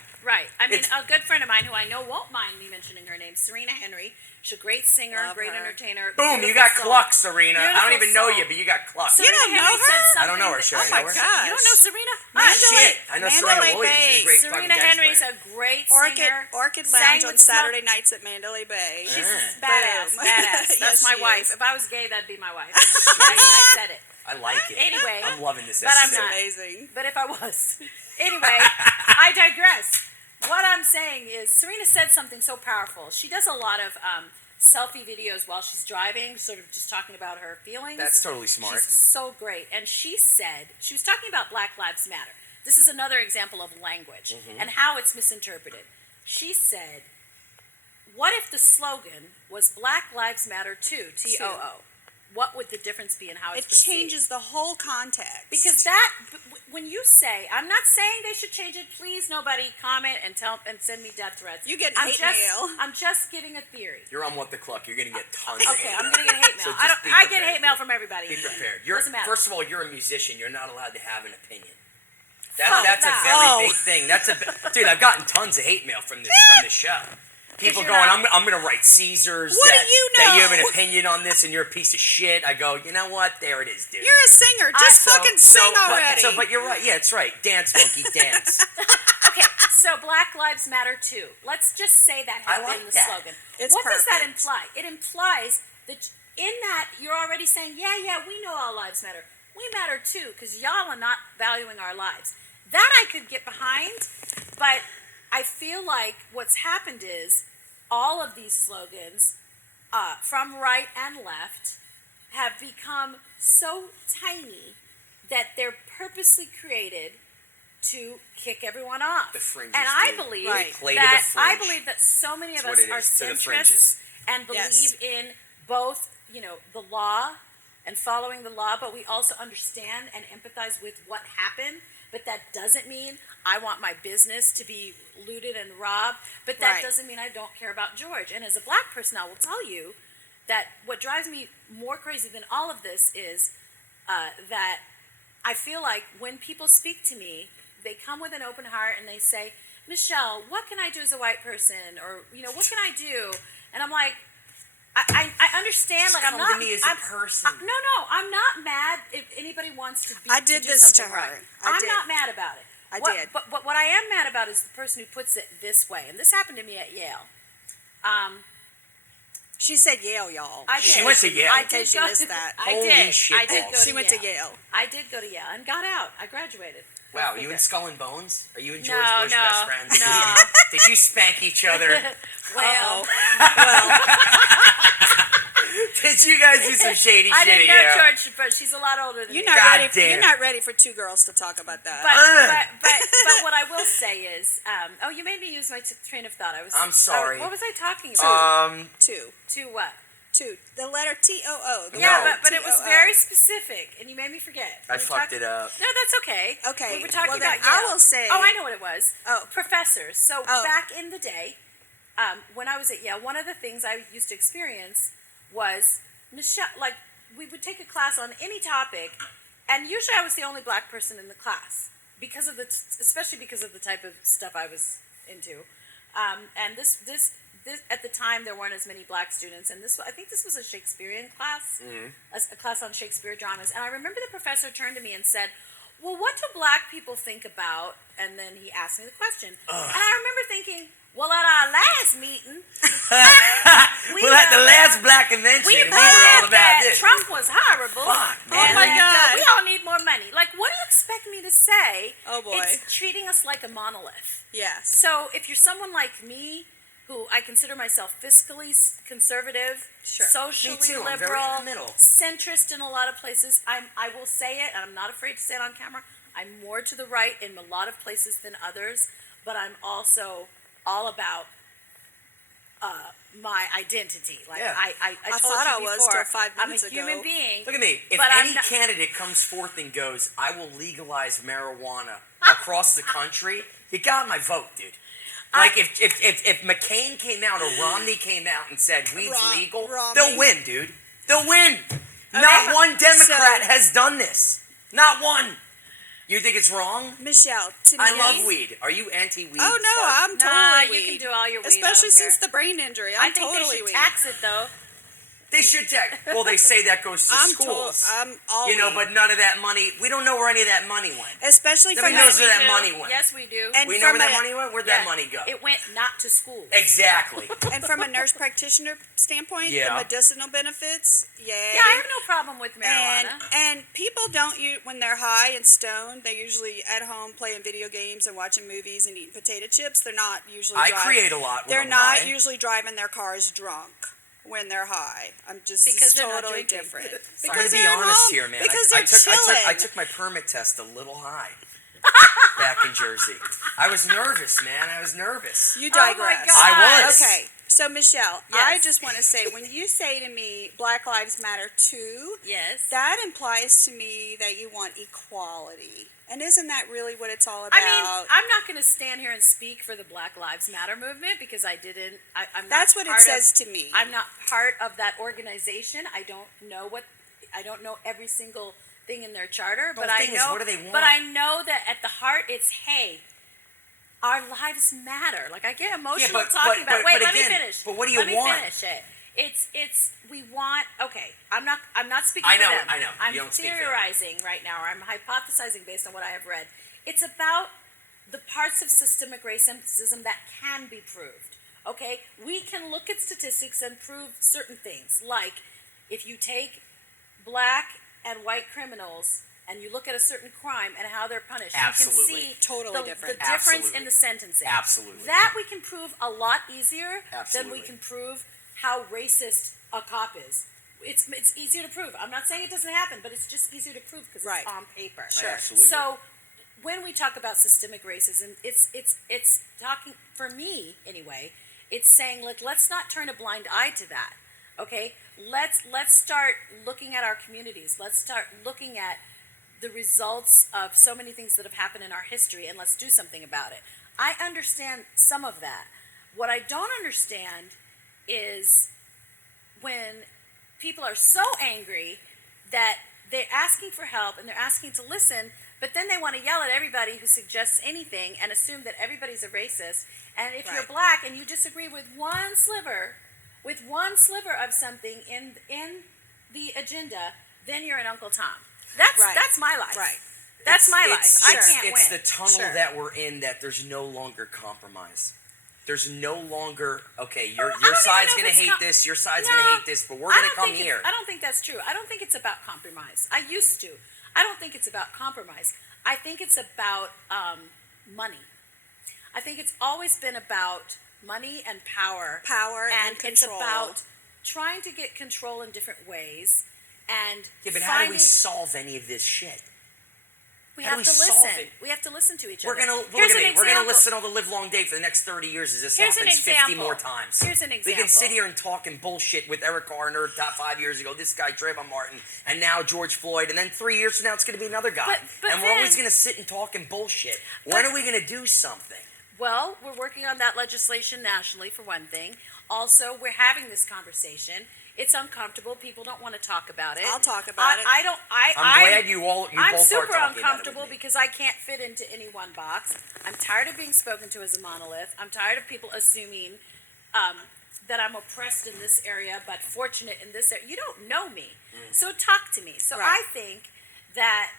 I mean, It's- a good friend of mine who I know won't mind me mentioning her name, Serena Henry. She's a great singer, Love great her. entertainer. Boom, you beautiful got soul. CLUCK, Serena. I don't Beautiful even know soul. you, but you got CLUCK. Serena You don't know Henry said her? I don't know her, something Sharon. Oh my I know her. gosh. You don't know Serena? Shit. I know Serena Mandalay Williams. She's a Bay. great Serena fucking dance Henry's player. a great Orchid singer. Orchid sang Lounge on with Smoke- Saturday nights at Mandalay Bay. She's Yeah. badass. Boom. That's Yes, my she wife. is. If I was gay, that'd be my wife. I said it. I like it. Anyway, I'm loving this but I'm episode. not. Amazing. But if I was. Anyway, I digress. What I'm saying is Serena said something so powerful. She does a lot of selfie videos while she's driving, sort of just talking about her feelings. That's totally smart. She's so great. And she said, she was talking about Black Lives Matter. This is another example of language and how it's misinterpreted. She said, what if the slogan was Black Lives Matter too, T-O-O? What would the difference be in how it's It perceived? changes the whole context. Because that, when you say, I'm not saying they should change it. Please, nobody comment and send me death threats. You get I'm hate just, mail. I'm just giving a theory. You're on What the Cluck. You're going to get tons of Okay, hate. I'm gonna get hate mail. So just be I get prepared. hate mail from everybody. Be prepared. Doesn't matter. First of all, you're a musician. You're not allowed to have an opinion. Fuck That's a that. very big thing. Dude, I've gotten tons of hate mail from this show. People you're going, not- I'm going to write Caesars. What do that, you That you have know? an opinion on this and you're a piece of shit. I go, you know what? There it is, dude. You're a singer. Just fucking sing already. But you're right. Yeah, it's right. Dance, monkey, dance. Okay, so Black Lives Matter too. Let's just say that I has like been the that. slogan. It's what does that perfect. imply? It implies that in that you're already saying, yeah, we know all lives matter. We matter too, because y'all are not valuing our lives. That I could get behind, but I feel like what's happened is all of these slogans from right and left have become so tiny that they're purposely created to kick everyone off. The fringes, and I dude. believe Right. Play to that the I fringe. believe that so many of That's us what it are is, to the centrists fringes. and believe Yes. in both, the law and following the law, but we also understand and empathize with what happened. But that doesn't mean I want my business to be looted and robbed. But that Right. doesn't mean I don't care about George. And as a black person, I will tell you that what drives me more crazy than all of this is that I feel like when people speak to me, they come with an open heart and they say, Michelle, what can I do as a white person? Or, what can I do? And I'm like, I understand. Just like, I'm come to not. me as a I'm, person. No, I'm not mad if anybody wants to be. I did do this to something her. Right. I I'm did. not mad about it. I What- did. But what I am mad about is the person who puts it this way. And this happened to me at Yale. She said Yale, y'all. I did. She went to Yale? I In case did you go. missed that. I Holy did. shit I did balls. go to She went to Yale. Yale. I did go to Yale and got out. I graduated. Wow, Go you and figure. Skull and Bones? Are you and George No, Bush no, best friends? no. Did you spank each other? Well, Did you guys do some shady I shit didn't at know Yale? George, but she's a lot older than You're me. not God ready. damn. You're not ready for two girls to talk about that. But what I will say is, you made me use my train of thought. I'm sorry. What was I talking about? Two. To what? Two. The letter T-O-O. The Yeah, letter but it was T-O-O. very specific, and you made me forget. I We fucked talked- it up. No, that's okay. Okay, We were talking well, then about Yale. I will say- Oh, I know what it was. Oh. Professors. So Oh. back in the day, when I was at Yale, one of the things I used to experience was Michelle. Like we would take a class on any topic, and usually I was the only black person in the class especially because of the type of stuff I was into. And at the time there weren't as many black students, and I think this was a Shakespearean class, a class on Shakespeare dramas. And I remember the professor turned to me and said, "Well, what do black people think about?" And then he asked me the question, and I remember thinking, "Well, at our last meeting, at the last black convention, we we were all heard about that this. Trump was horrible. Fuck, Oh man. my God. We all need more money." Like, what do you expect me to say? Oh, boy. It's treating us like a monolith. Yes. So if you're someone like me, who I consider myself fiscally conservative, Sure. socially Me too. I'm very liberal, in the middle. centrist in a lot of places, I will say it, and I'm not afraid to say it on camera. I'm more to the right in a lot of places than others, but I'm also all about my identity. Like Yeah. I told thought you I was before, till 5 minutes I'm a human ago. being. Look at me. If But I'm any not- candidate comes forth and goes, "I will legalize marijuana across the country," you got my vote, dude. Like if McCain came out or Romney came out and said weed's legal, Romney. they'll win, dude. They'll win. Not one Democrat has done this. Not one. You think it's wrong? Michelle, to me, I love weed. Are you anti-weed? Oh no, Spark? I'm totally Nah, weed. you can do all your weed. Especially I don't since care. the brain injury. I I'm think totally they should weed. tax it though. They should check. Well, they say that goes to I'm schools. I'm all You know, weed. but none of that money. We don't know where any of that money went. Especially Nobody from knows a, where that do. money went. Yes, we do. And We know where from that a- money went. Where'd Yeah. that money go? It went not to school. Exactly. and from a nurse practitioner standpoint, Yeah. the medicinal benefits, Yeah, I have no problem with marijuana. And people don't when they're high and stoned, they're usually at home playing video games and watching movies and eating potato chips. They're not usually I driving. create a lot when They're I'm not high. usually driving their cars drunk when they're high. I'm just Because it's they're not totally drinking. different. I'm Because gonna be they're at honest home. here, man. Because I they're chilling. I took my permit test a little high back in Jersey. I was nervous, man. I was nervous. You Oh my digress. God. I was. Okay, so Michelle, I Yes. just want to say, when you say to me, Black Lives Matter too, Yes. that implies to me that you want equality. And isn't that really what it's all about? I mean, I'm not going to stand here and speak for the Black Lives Matter movement because I didn't. I'm not That's what it part says of, to me. I'm not part of that organization. I don't know every single thing in their charter, The but thing I is, know. what do they want? But I know that at the heart, it's hey, our lives matter. Like I get emotional talking about. Wait, let me again, finish. But what do you let want? me finish it. It's we want. Okay, I'm not speaking I know, for them. I know. I'm You don't speak for them. theorizing right now, or I'm hypothesizing based on what I have read. It's about the parts of systemic racism that can be proved. Okay, we can look at statistics and prove certain things, like if you take black and white criminals and you look at a certain crime and how they're punished, Absolutely. you can see Totally the different. difference Absolutely. in the sentencing. Absolutely. That we can prove a lot easier than Absolutely. we can prove how racist a cop is. It's easier to prove. I'm not saying it doesn't happen, but it's just easier to prove because Right. it's on paper. Sure. Absolutely. So when we talk about systemic racism, it's talking, for me anyway, it's saying, like, let's not turn a blind eye to that. Okay? Let's start looking at our communities. Let's start looking at the results of so many things that have happened in our history, and let's do something about it. I understand some of that. What I don't understand is when people are so angry that they're asking for help and they're asking to listen, but then they want to yell at everybody who suggests anything and assume that everybody's a racist. And if you're Right. black and you disagree with one sliver of something in the agenda, then you're an Uncle Tom. That's my life. Right. That's my life. I sure. can't It's win. the tunnel Sure. that we're in that there's no longer compromise. There's no longer, okay, your I don't even side's know going to if it's hate not- this, your side's No, going to hate this, but we're going to come here. I don't think that's true. I don't think it's about compromise. I used to. I don't think it's about compromise. I think it's about money. I think it's always been about money and power. Power and it's control. about trying to get control in different ways and Yeah, but how do we finding- solve any of this shit? we how do have we to solve listen. it? We have to listen to each We're other. gonna look Here's at an me. We're gonna example. listen all the live long day for the next 30 years as this Here's an happens 50 example. more times. Here's an We can example. sit here and talk and bullshit with Eric Garner top 5 years ago, this guy Trayvon Martin, and now George Floyd, and then 3 years from now it's gonna be another guy. But and we're always then- gonna sit and talk and bullshit. When are we gonna do something? Well, we're working on that legislation nationally, for one thing. Also, we're having this conversation. It's uncomfortable. People don't want to talk about it. I'll talk about it. I don't. I'm glad you I'm both super are talking about it uncomfortable with me. because I can't fit into any one box. I'm tired of being spoken to as a monolith. I'm tired of people assuming that I'm oppressed in this area, but fortunate in this area. You don't know me, so talk to me. So Right. I think that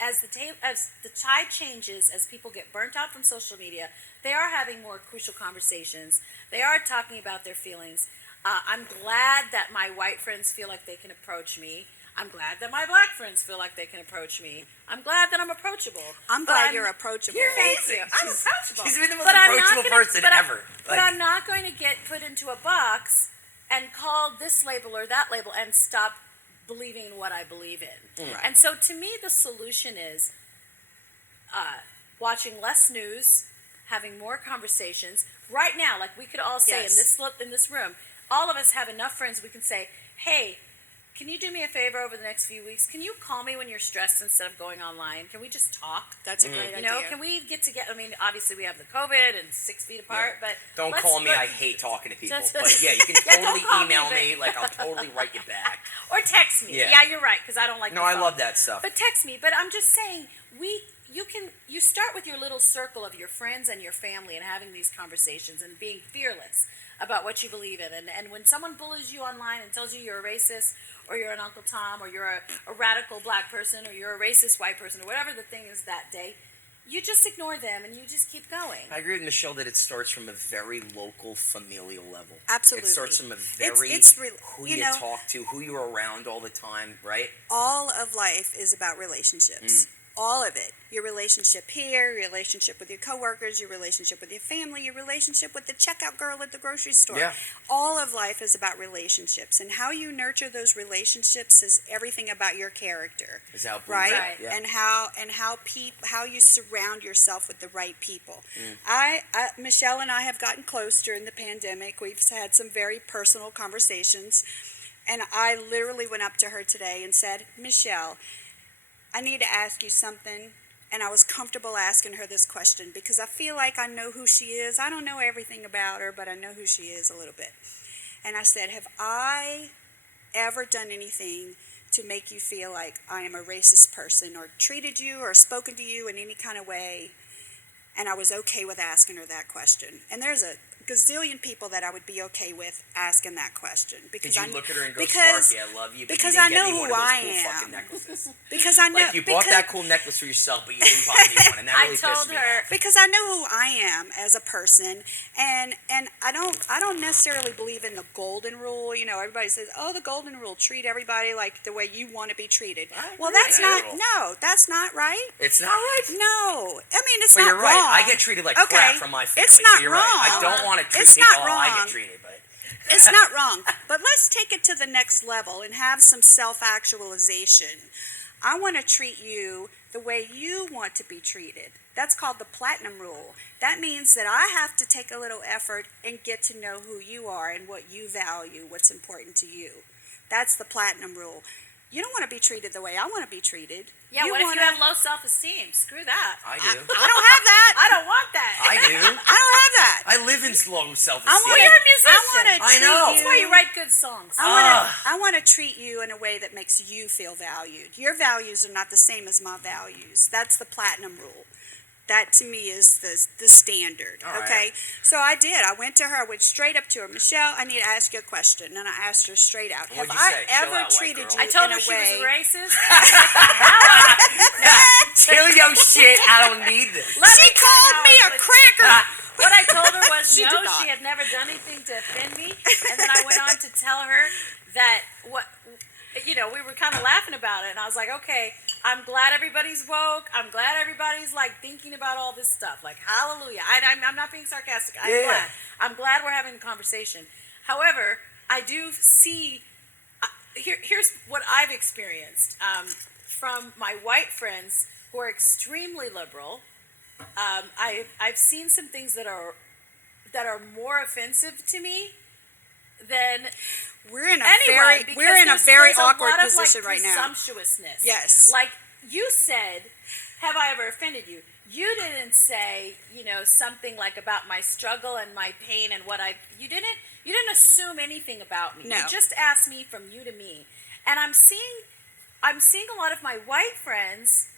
as the tide changes, as people get burnt out from social media, they are having more crucial conversations. They are talking about their feelings. I'm glad that my white friends feel like they can approach me. I'm glad that my black friends feel like they can approach me. I'm glad that I'm approachable. I'm But glad you're approachable. You're thank amazing. you. I'm approachable. She's been the most But I'm not approachable gonna- person but I- ever. But Like- I'm not going to get put into a box and called this label or that label and stop believing in what I believe in. Right. And so to me, the solution is watching less news, having more conversations. Right now, like we could all say Yes. in this room, all of us have enough friends we can say, hey, can you do me a favor over the next few weeks? Can you call me when you're stressed instead of going online? Can we just talk? That's a great You idea. know, can we get together? I mean, obviously we have the COVID and 6 feet apart, but Don't let's call me. put- I hate talking to people. Just- But yeah, you can Yeah, don't totally call me, email but- me. Like I'll totally write you back. or text me. Yeah. Yeah, you're right because I don't like. No, the I phone. love that stuff. But text me. But I'm just saying, you start with your little circle of your friends and your family and having these conversations and being fearless about what you believe in. And when someone bullies you online and tells you you're a racist or you're an Uncle Tom or you're a radical black person or you're a racist white person or whatever the thing is that day, you just ignore them and you just keep going. I agree with Michelle that it starts from a very local familial level. Absolutely. It starts from a very It's who you you know- talk to, who you're around all the time, right? All of life is about relationships. All of it. Your relationship here, your relationship with your coworkers, your relationship with your family, your relationship with the checkout girl at the grocery store. Yeah. All of life is about relationships, and how you nurture those relationships is everything about your character. Is how Right? Right. Yeah. And how you surround yourself with the right people. Michelle and I have gotten close during the pandemic. We've had some very personal conversations, and I literally went up to her today and said, Michelle, I need to ask you something. And I was comfortable asking her this question because I feel like I know who she is. I don't know everything about her, but I know who she is a little bit. And I said, have I ever done anything to make you feel like I am a racist person or treated you or spoken to you in any kind of way? And I was okay with asking her that question. And there's a gazillion people that I would be okay with asking that question. Because Did you look at her and go, because, Sparky, I love you, but because you didn't I know get me who one of those I cool am. fucking necklaces. Because I know Like you bought that cool necklace for yourself, but you didn't buy me one, and that really I told pissed me her off. because I know who I am as a person, and I don't necessarily believe in the golden rule. You know, everybody says, "Oh, the golden rule: treat everybody like the way you want to be treated." I Well, agree that's with not. that rule. No, that's not right. It's not right. No, I mean it's But not you're right. wrong. I get treated like Okay, crap from my family. it's not so you're wrong. Right. I don't want to treat It's people not how I wrong. get treated, but It's not wrong. But let's take it to the next level and have some self-actualization. I want to treat you the way you want to be treated. That's called the platinum rule. That means that I have to take a little effort and get to know who you are and what you value, what's important to you. That's the platinum rule. You don't want to be treated the way I want to be treated. Yeah, what if wanna- you have low self-esteem? Screw that. I do. I don't have that. I don't want that. I do. I don't have that. I live in low self-esteem. I want Well, you're a musician. I want to I treat know. you. That's why you write good songs. I want to treat you in a way that makes you feel valued. Your values are not the same as my values. That's the platinum rule. That to me is the standard. All right. Okay, so I did. I went to her. I went straight up to her. Michelle, I need to ask you a question, and I asked her straight out. What'd Have you I say? Chill ever out, white treated girl. you I told in her a she way? was racist. Chill your shit. I don't need this. She called me a cracker. What I told her was She no, did not. she had never done anything to offend me. And then I went on to tell her that we were kind of laughing about it. And I was like, okay, I'm glad everybody's woke. I'm glad everybody's like thinking about all this stuff. Like, hallelujah. I'm not being sarcastic. Yeah. I'm glad we're having a conversation. However, I do see, here's what I've experienced from my white friends who are extremely liberal. I've seen some things that are more offensive to me than We're in a anyone. very there's awkward a lot position of, like, right now. presumptuousness. Yes. Like you said, have I ever offended you? You didn't say, something like about my struggle and my pain and you didn't assume anything about me. No. You just asked me from you to me. And I'm seeing a lot of my white friends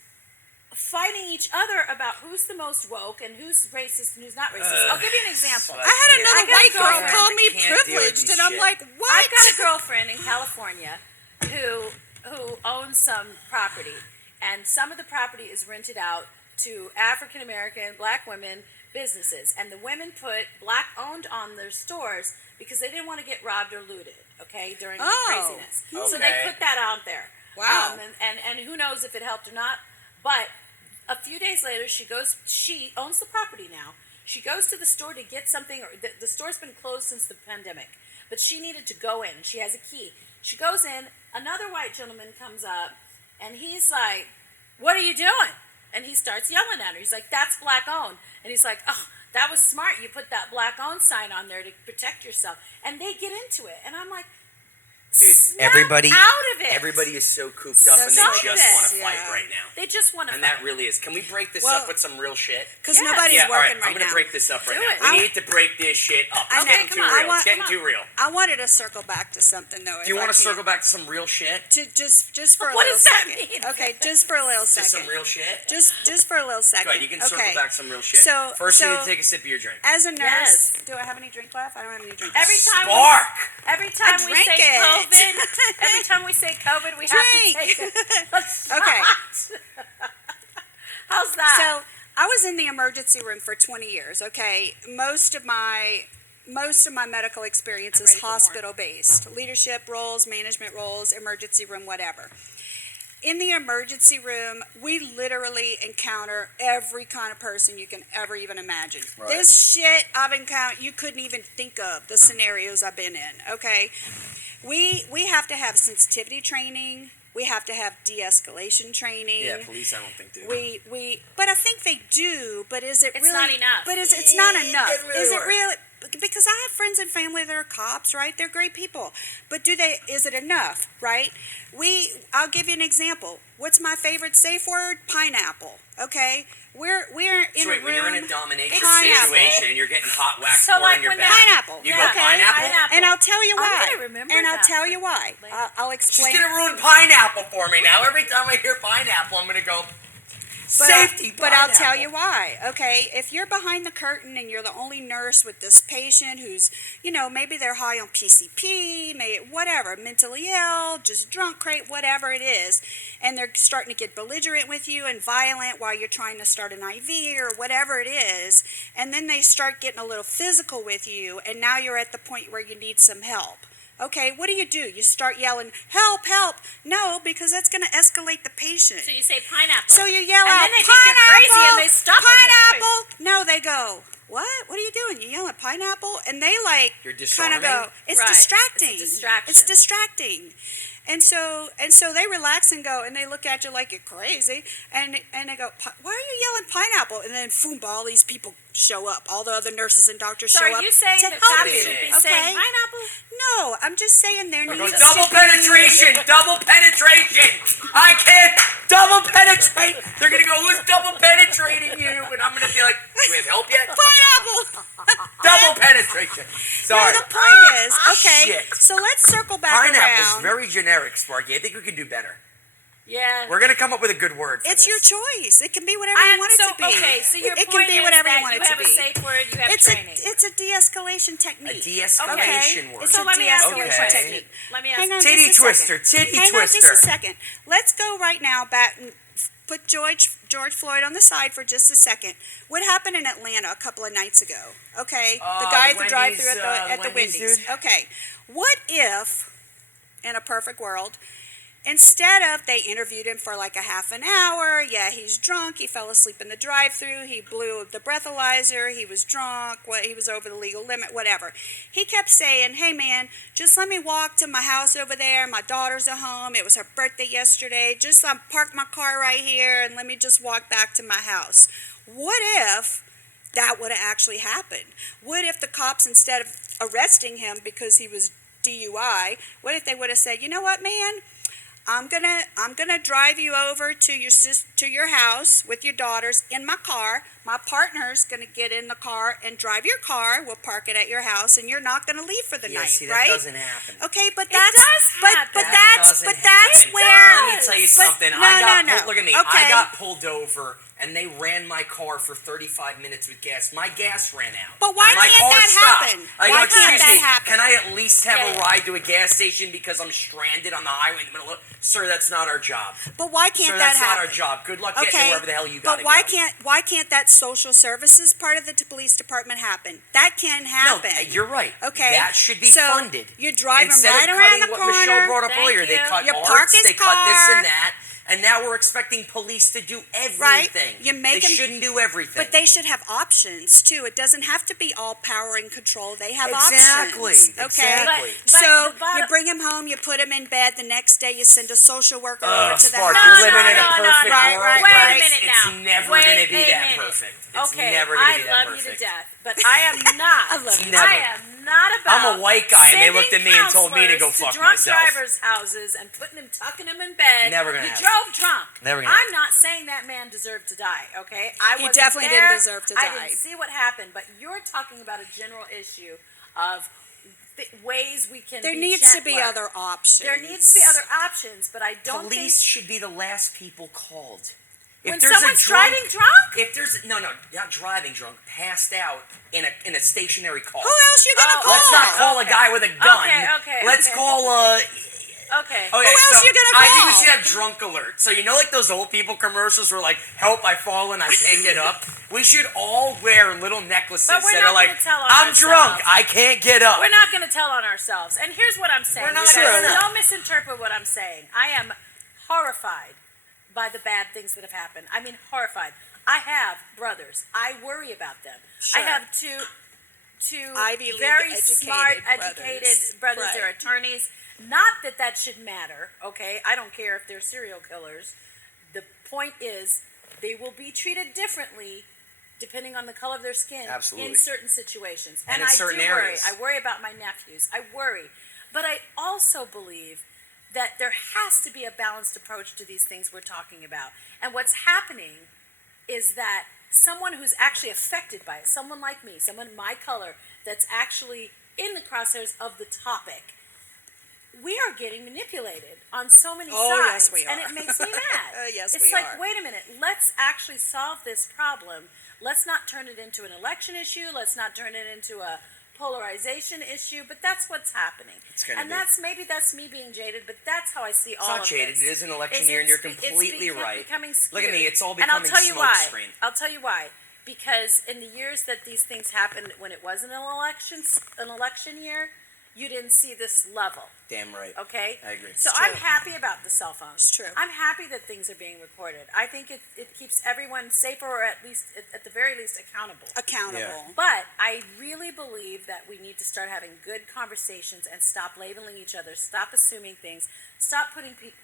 fighting each other about who's the most woke and who's racist and who's not racist. I'll give you an example. I had another I got a white girl girlfriend call that me can't deal with privileged, this and I'm shit. like, what? I've got a girlfriend in California who owns some property, and some of the property is rented out to African American, black women, businesses, and the women put black owned on their stores because they didn't want to get robbed or looted, okay, during the craziness. So they Okay. put that out there. Wow. And who knows if it helped or not, but a few days later, she owns the property now. She goes to the store to get something, or the store's been closed since the pandemic, but she needed to go in. She has a key. She goes in, another white gentleman comes up, and he's like, "What are you doing?" And he starts yelling at her. He's like, "That's black owned." And he's like, "Oh, that was smart. You put that black owned sign on there to protect yourself." And they get into it. And I'm like, Dude, snap everybody out of it. Everybody is so cooped up and they Stop just it. want to fight Yeah. right now. They just want to And that really is. Can we break this Well, up with some real shit? Because Yes. nobody's Yeah, all right. working right I'm going now. to break this up right Do now. it. We need to break this shit up. I It's know. getting Come too on. real. I want- It's getting come too on. real. I wanted to circle back to something though. Do you want to circle back to some real shit? Just for a What little does that second? mean? Okay, just for a little To second. some real shit? Just for a little second. Go ahead, you can circle okay. back some real shit. So- First, you so- need to take a sip of your drink. As a nurse, Yes. do I have any drink left? I don't have any drink. Every left. time Spark! Every time we drank say it. COVID, every time we say COVID, we have to Drink. take it. Let's Okay. not. How's that? So I was in the emergency room for 20 years. Okay, most of my medical experience I'm is ready for more. hospital based, leadership roles, management roles, emergency room, whatever. In the emergency room, we literally encounter every kind of person you can ever even imagine. Right. This shit I've encountered, you couldn't even think of the scenarios I've been in. Okay, we have to have sensitivity training. We have to have de-escalation training. Yeah, police, I don't think do. But I think they do. But is it It's really not enough. But it's not enough. It really Is it works. really? Because I have friends and family that are cops, right? They're great people. But is it enough, right? I'll give you an example. What's my favorite safe word? Pineapple. Okay? We're in So wait, a room. when you're in a dominatrix Pineapple. situation and you're getting hot wax So, poured like, on your when back. Pineapple. You Yeah, go pineapple? pineapple. And I'll tell you I'm why. gonna remember and I'll that tell you for why. later. I'll She's explain. gonna ruin pineapple for me now. Every time I hear pineapple, I'm gonna go safety. But I'll tell pineapple. you why. Okay, if you're behind the curtain and you're the only nurse with this patient who's, maybe they're high on PCP, whatever, mentally ill, just drunk, whatever it is, and they're starting to get belligerent with you and violent while you're trying to start an IV or whatever it is, and then they start getting a little physical with you, and now you're at the point where you need some help. Okay, what do? You start yelling, "Help, help!" No, because that's going to escalate the patient. So you say pineapple. So you yell and out, then they think you're crazy "Pineapple! and they stop what they're doing. Pineapple!" No, they go, "What? What are you doing? You yelling pineapple?" And they You're kind of go, disarming? "It's Right. distracting. It's a distraction. It's distracting." And so they relax and go, and they look at you like you're crazy, and they go, "Why are you yelling pineapple?" And then boom, all these people show up. All the other nurses and doctors So show are up you saying to that help cops you. should be Okay? saying pineapple? No, I'm just saying there Go needs double to be penetration, double penetration. I can't double penetrate. They're gonna go, "Who's double penetrating you?" And I'm gonna be like, "Do we have help yet?" pineapple. Double penetration. No, Sorry. the point is, okay, Shit. so let's circle back Pineapple's around. very generic, Sparky. I think we can do better. Yeah. We're gonna come up with a good word for It's this. your choice. It can be whatever you want it to be. Okay, so your it point can be is whatever that you want you it to have be. a safe word, you have It's training. it's a de-escalation A technique. de-escalation word. It's So a let me ask you a de-escalation question. technique. Let me ask Hang on you. Titty just a twister, second. titty Hang twister. on just a second. Let's go right now back and put George Floyd on the side for just a second. What happened in Atlanta a couple of nights ago? Okay, the guy at the drive-thru at the Wendy's, Wendy's. dude. Okay, what if, in a perfect world, instead of they interviewed him for like a half an hour, yeah, he's drunk, he fell asleep in the drive-thru, he blew the breathalyzer, he was drunk, he was over the legal limit, whatever. He kept saying, "Hey man, just let me walk to my house over there, my daughter's at home, it was her birthday yesterday, just park my car right here and let me just walk back to my house." What if that would have actually happened? What if the cops, instead of arresting him because he was DUI, what if they would have said, "You know what, man? I'm gonna drive you over to your house with your daughters in my car. My partner's gonna get in the car and drive your car. We'll park it at your house, and you're not gonna leave for the Yeah, night, see, that right?" doesn't happen. Okay, but It that's does happen. but That that's doesn't but that's happen. where Let me tell you you something. Look at me. Okay. I got pulled over and they ran my car for 35 minutes with gas. My gas ran out. But why my can't car that stopped. happen? I go, Why can't excuse that me, happen? can I at least have Yeah. a ride to a gas station because I'm stranded on the highway in the middle of... Sir, that's not our job. But why can't Sir, that that's not happen? our job. Good luck getting wherever the hell you gotta But why go. can't that social services part of the police department happen? That can happen. No, you're right. Okay. That should be So, funded. you're driving Instead right of around cutting the what Michelle corner. brought up Thank earlier, they you. cut You park arts, his they cut this car. and that, and now we're expecting police to do everything. Right. You make they them- shouldn't do everything. But they should have options too. It doesn't have to be all power and control. They have Exactly. options. Okay. Exactly. But So the bottom- you bring him home, you put him in bed. The next day, you send a social worker over to the Spark, house. you're living in a No, perfect Right, world. right, Wait right. a minute It's now. never Wait going to be a that minute. perfect. It's Okay, never going to I be that love perfect. you to death, but I am not. I love you. Never. I am not about. I'm a white guy, and they looked at me and told me to go counselors fuck drunk myself. drivers' houses and tucking them in bed. Never gonna You happen. drove drunk. Never gonna I'm not saying that man deserved to die. Okay, I He wasn't definitely there. didn't deserve to I die. didn't see what happened, but you're talking about a general issue of ways we can. There be needs to be gentler. other options. There needs to be other options, but I don't Police think should be the last people called. If when there's someone's a drunk, driving drunk. If there's no, not driving drunk, passed out in a stationary car. Who else you gonna Oh, call? Let's not call a Okay. guy with a gun. Okay, Let's okay. call Okay. Okay, Who else so you gonna I think call? we should have drunk alert. So you know, like those old people commercials where like, "Help! I fallen, I can't get up." We should all wear little necklaces But we're that not are like, gonna tell on "I'm ourselves. drunk, I can't get up." We're not going to tell on ourselves. And here's what I'm saying. We're not You guys gonna. don't misinterpret what I'm saying. I am horrified by the bad things that have happened. I mean, horrified. I have brothers. I worry about them. Sure. I have two Ivy League very educated smart, brothers. educated brothers. Right. They're attorneys. Not that that should matter, okay? I don't care if they're serial killers. The point is, they will be treated differently depending on the color of their skin Absolutely. in certain situations. And in I certain do areas. worry. I worry about my nephews. I worry. But I also believe that there has to be a balanced approach to these things we're talking about. And what's happening is that someone who's actually affected by it, someone like me, someone my color, that's actually in the crosshairs of the topic, we are getting manipulated on so many Oh, sides. yes, we And are. it makes me mad. Yes, it's we like, are. wait a minute, let's actually solve this problem. Let's not turn it into an election issue. Let's not turn it into a polarization issue, but that's what's happening. gonna And be. that's me being jaded, but that's how I see It's all not of jaded. this. It is an election Is year, and you're it's completely right. Becoming Look at skewed. me, it's all And I'll becoming tell you why. smokescreen. I'll tell you why. Because in the years that these things happened, when it wasn't an election year, you didn't see this level. Damn right. Okay? I agree. So It's I'm true. happy about the cell phones. It's true. I'm happy that things are being recorded. I think it keeps everyone safer, or at the very least accountable. Accountable. Yeah. But I really believe that we need to start having good conversations and stop labeling each other, stop assuming things, stop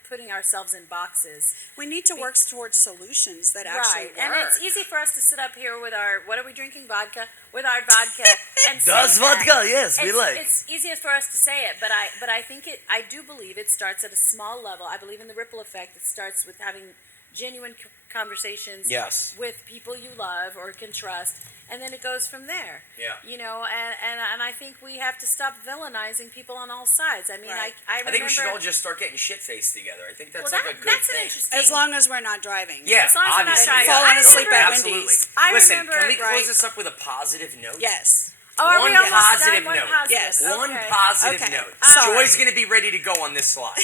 putting ourselves in boxes. We need to work towards solutions that actually Right. work. And it's easy for us to sit up here with our, what are we drinking? Vodka? With our vodka and say Das that. vodka, yes, we like. It's easier for us to say it, but I think I do believe it starts at a small level. I believe in the ripple effect. It starts with having genuine conversations Yes. with people you love or can trust, and then it goes from there. Yeah. You know, and I think we have to stop villainizing people on all sides. I mean, Right. I remember. I think we should all just start getting shit faced together. I think that's well, like a good that's thing. an interesting. As long as we're not driving. Yeah, As long as we're not obviously. driving. Yeah. Falling I asleep remember- at Absolutely. Wendy's. I Listen, remember- can we close right. this up with a positive note? Yes. Oh, are One we almost positive done? One note. positive. Yes. One Okay. positive Okay. note. Sorry. Joy's going to be ready to go on this slide.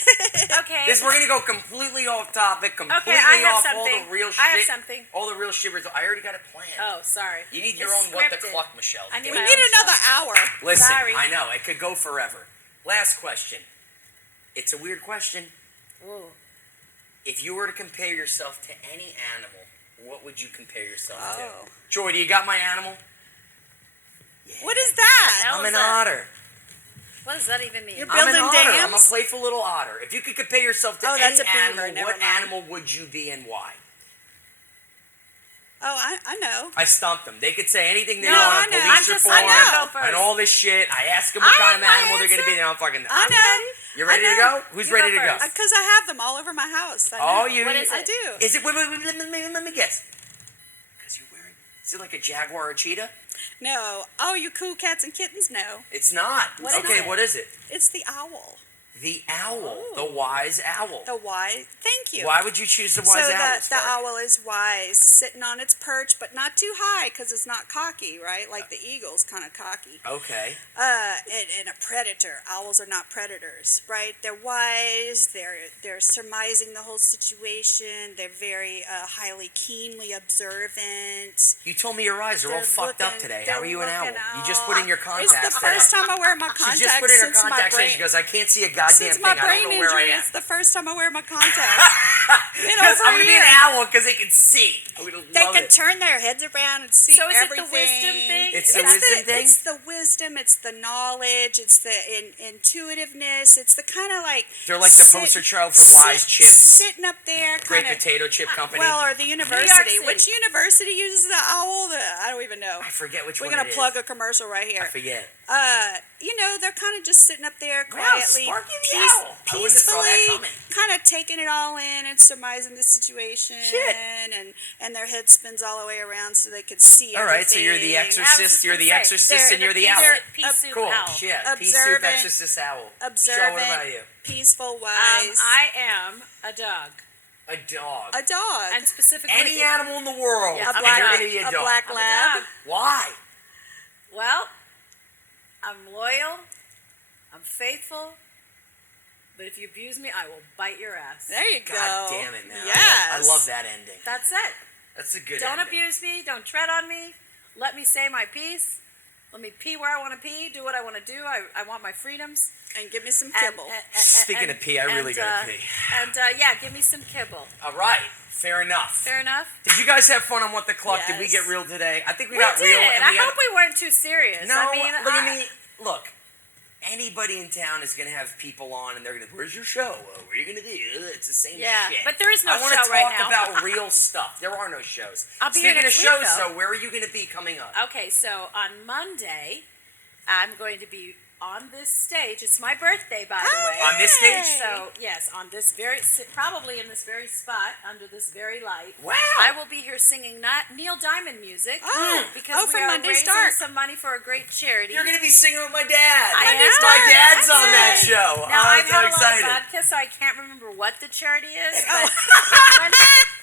Okay. We're going to go completely off topic, completely Okay, I have off all something. the real shit. I have something. All the real shit. I already got it planned. Oh, sorry. You need your It's own what the scripted. cluck, Michelle. I need We my need own another show. hour. Listen, Sorry. I know it could go forever. Last question. It's a weird question. Ooh. If you were to compare yourself to any animal, what would you compare yourself Oh. to? Joy, do you got my animal? What is that? Hell I'm is an that? otter. What does that even mean? You're I'm an building otter. I'm a dams? playful little otter. If you could compare yourself to Oh, that's any a beaver. animal, Never what mind. animal would you be and why? Oh, I know. I stumped them. They could say anything they No, want I on know. police I'm just- report I know. Go first. and all this shit. I ask them what I kind have of my animal they're going to be. They answer. don't fucking know. I know. You ready I to know. go? Who's You ready go to go? first. Because I have them all over my house. I Oh, know. you. What is I it? do. Is it? Wait, let me guess. Because you're wearing. Is it like a jaguar or cheetah? No. Oh, you cool cats and kittens? No. It's not. What is okay, it? what is it? It's the owl. The owl. The wise owl. The wise. Thank you. Why would you choose the wise So owl? the owl is wise, sitting on its perch, but not too high because it's not cocky, right? Like the eagle's kind of cocky. Okay. And a predator. Owls are not predators, right? They're wise. They're surmising the whole situation. They're very highly keenly observant. You told me your eyes are all fucked up today. How are you an owl? You just put in your It's contacts. the first time I wear my contacts She just put in her since my contacts and brain. she goes, I can't see a goddamn Since thing. my I don't brain know where I injury, am. it's the first time I wear my contacts. I'm going to be an owl because they can see. I would They love can it. turn their heads around and see So is everything. it the wisdom thing? It's the wisdom thing? It's the wisdom. It's the knowledge. It's the intuitiveness. It's the kind of like They're like the poster child for wise chips. sitting up there, Great kind of. potato chip company. Well, or the university. City. Which university uses the owl? I don't even know. I forget which We're one gonna it is. plug a commercial right here. I forget. They're kind of just sitting up there quietly, Sparky the owl. I wouldn't have saw that peacefully, coming. kind of taking it all in and surmising the situation. Shit. And their head spins all the way around so they could see All right, so you're the everything. exorcist, you're the exorcist, and you're the owl. Pea soup Cool. owl. Shit. Pea soup Observant. exorcist owl. Observant, Sean, what about you? peaceful, wise. I am a dog, A dog. a dog. and specifically Any animal in the world. Yeah, a I'm black, and you're going to be a a dog. black I'm a lab. dog. Why? Well, I'm loyal. I'm faithful. But if you abuse me, I will bite your ass. There you go. God damn it, man. Yes. I love that ending. That's it. That's a good Don't ending. abuse me. Don't tread on me. Let me say my piece. Let me pee where I want to pee. Do what I want to do. I want my freedoms. And give me some And- kibble. Speaking of pee, I really gotta pee. And give me some kibble. All right. Fair enough. Fair enough? Did you guys have fun on What the Cluck? Did we Yes. get real today? I think we We got did. real. And I we hope we weren't too serious. No, I mean, look at me. Look, anybody in town is going to have people on and they're going to, where's your show? What are you going to do? It's the same Yeah, shit. but there is no I wanna show right talk now. about real stuff. There are no shows. I'll be here Speaking of next week, shows, though. though, where are you going to be coming up? Okay, so on Monday, I'm going to be on this stage. It's my birthday, by the way. On this stage? So, yes, on this probably in this very spot, under this very light. Wow. I will be here singing Neil Diamond music. Oh, because oh, we for are Monday's raising Dark. some money for a great charity. You're going to be singing with my dad. I am. My dad's on that Yay. show. Now, I'm I've so had a lot excited. of vodka, so I can't remember what the charity is. Oh.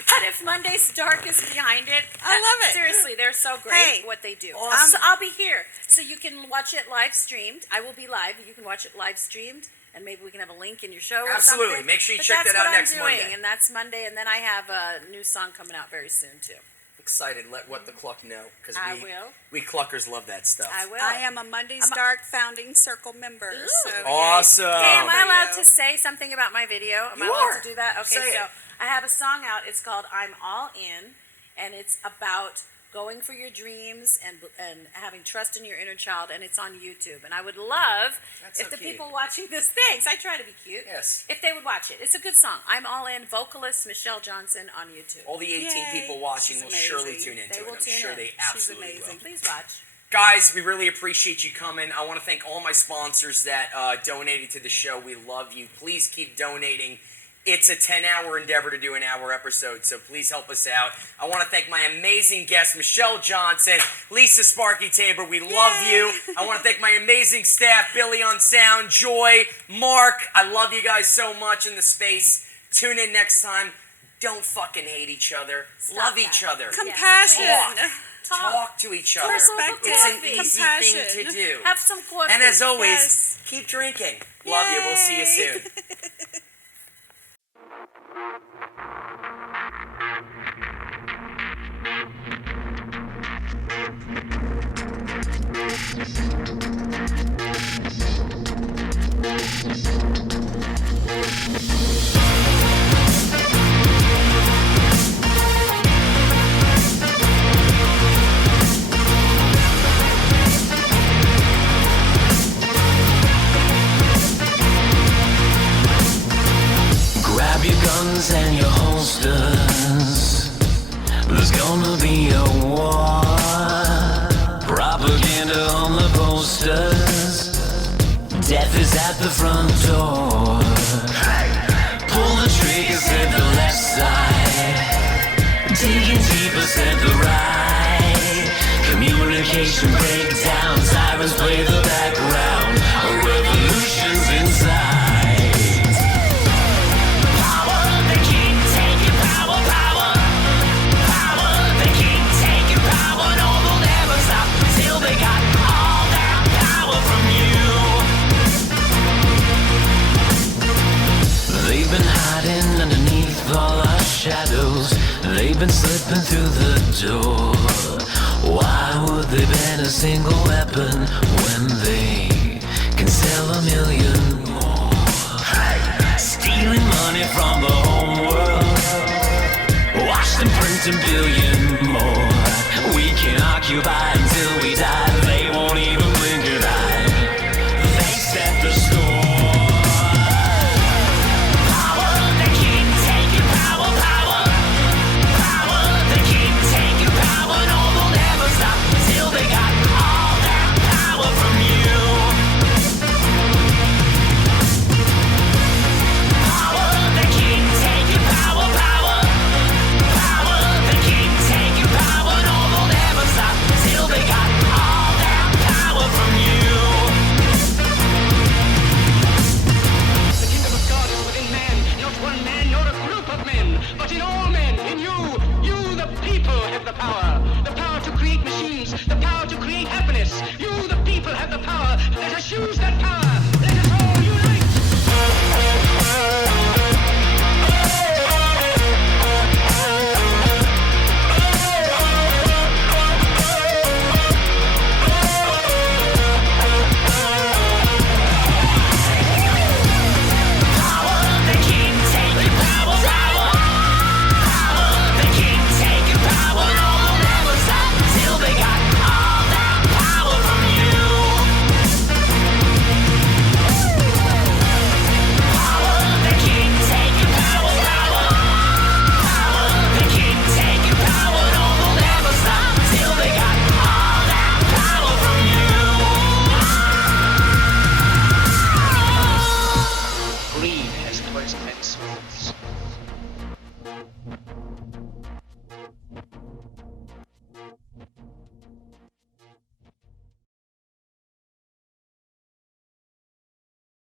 But if Monday's Dark is behind it, I love it. Seriously, they're so great Hey, what they do. awesome. So I'll be here, so you can watch it live streamed. I will be live. You can watch it live streamed, and maybe we can have a link in your show. Absolutely. Or something. Make sure you But check that's that out what next I'm doing, Monday. and that's Monday. And then I have a new song coming out very soon too. Excited. Let What the Cluck know. Because I will. We Cluckers love that stuff. I will. I am a Monday's Dark founding circle member. So Awesome. Hey, am I For allowed you. to say something about my video? Am I You allowed are. to do that? Okay, Say so it. I have a song out. It's called "I'm All In," and it's about going for your dreams and having trust in your inner child. And it's on YouTube. And I would love That's if so the cute. people watching this, thanks. I try to be cute. Yes. If they would watch it, it's a good song. "I'm All In." Vocalist Michelle Johnson on YouTube. All the 18 Yay. people watching She's will surely amazing. tune into They it. will I'm tune sure in. they She's absolutely amazing. Please watch. Guys, we really appreciate you coming. I want to thank all my sponsors that donated to the show. We love you. Please keep donating. It's a 10-hour endeavor to do an hour episode, so please help us out. I want to thank my amazing guests, Michelle Johnson, Lisa Sparky Tabor. We love you. I want to thank my amazing staff, Billy on sound, Joy, Mark. I love you guys so much in the space. Tune in next time. Don't fucking hate each other. love each that. other. Compassion. Talk to each other. Perspective. It's an Coffee. easy Compassion. thing to do. Have some coffee. And as always, Yes. keep drinking. Love you. We'll see you Yay. soon. Grab your guns and your holsters. There's gonna be a war. Propaganda on the posters. Death is at the front door. Pull the trigger, said the left side. Digging deeper, said the right. Communication breakdown. Sirens play the background. A revolution's inside. shadows, they've been slipping through the door. Why would they ban a single weapon when they can sell a million more? Stealing money from the home world, watch them print a billion more. We can occupy until we die, they won't even blink an eye. They set the score. Power, they keep taking power, power. Power, they keep taking power. No, they'll never stop till they got all that power from you. Power, they keep taking power, power. Power, they keep taking power. No, they'll never stop till they got all that power from you. The kingdom of God is within man, not one man nor a group of men, but in all men, in you. You, the people, have the power. The power to create machines, the power to create happiness. You, the people, have the power. Let us use that power.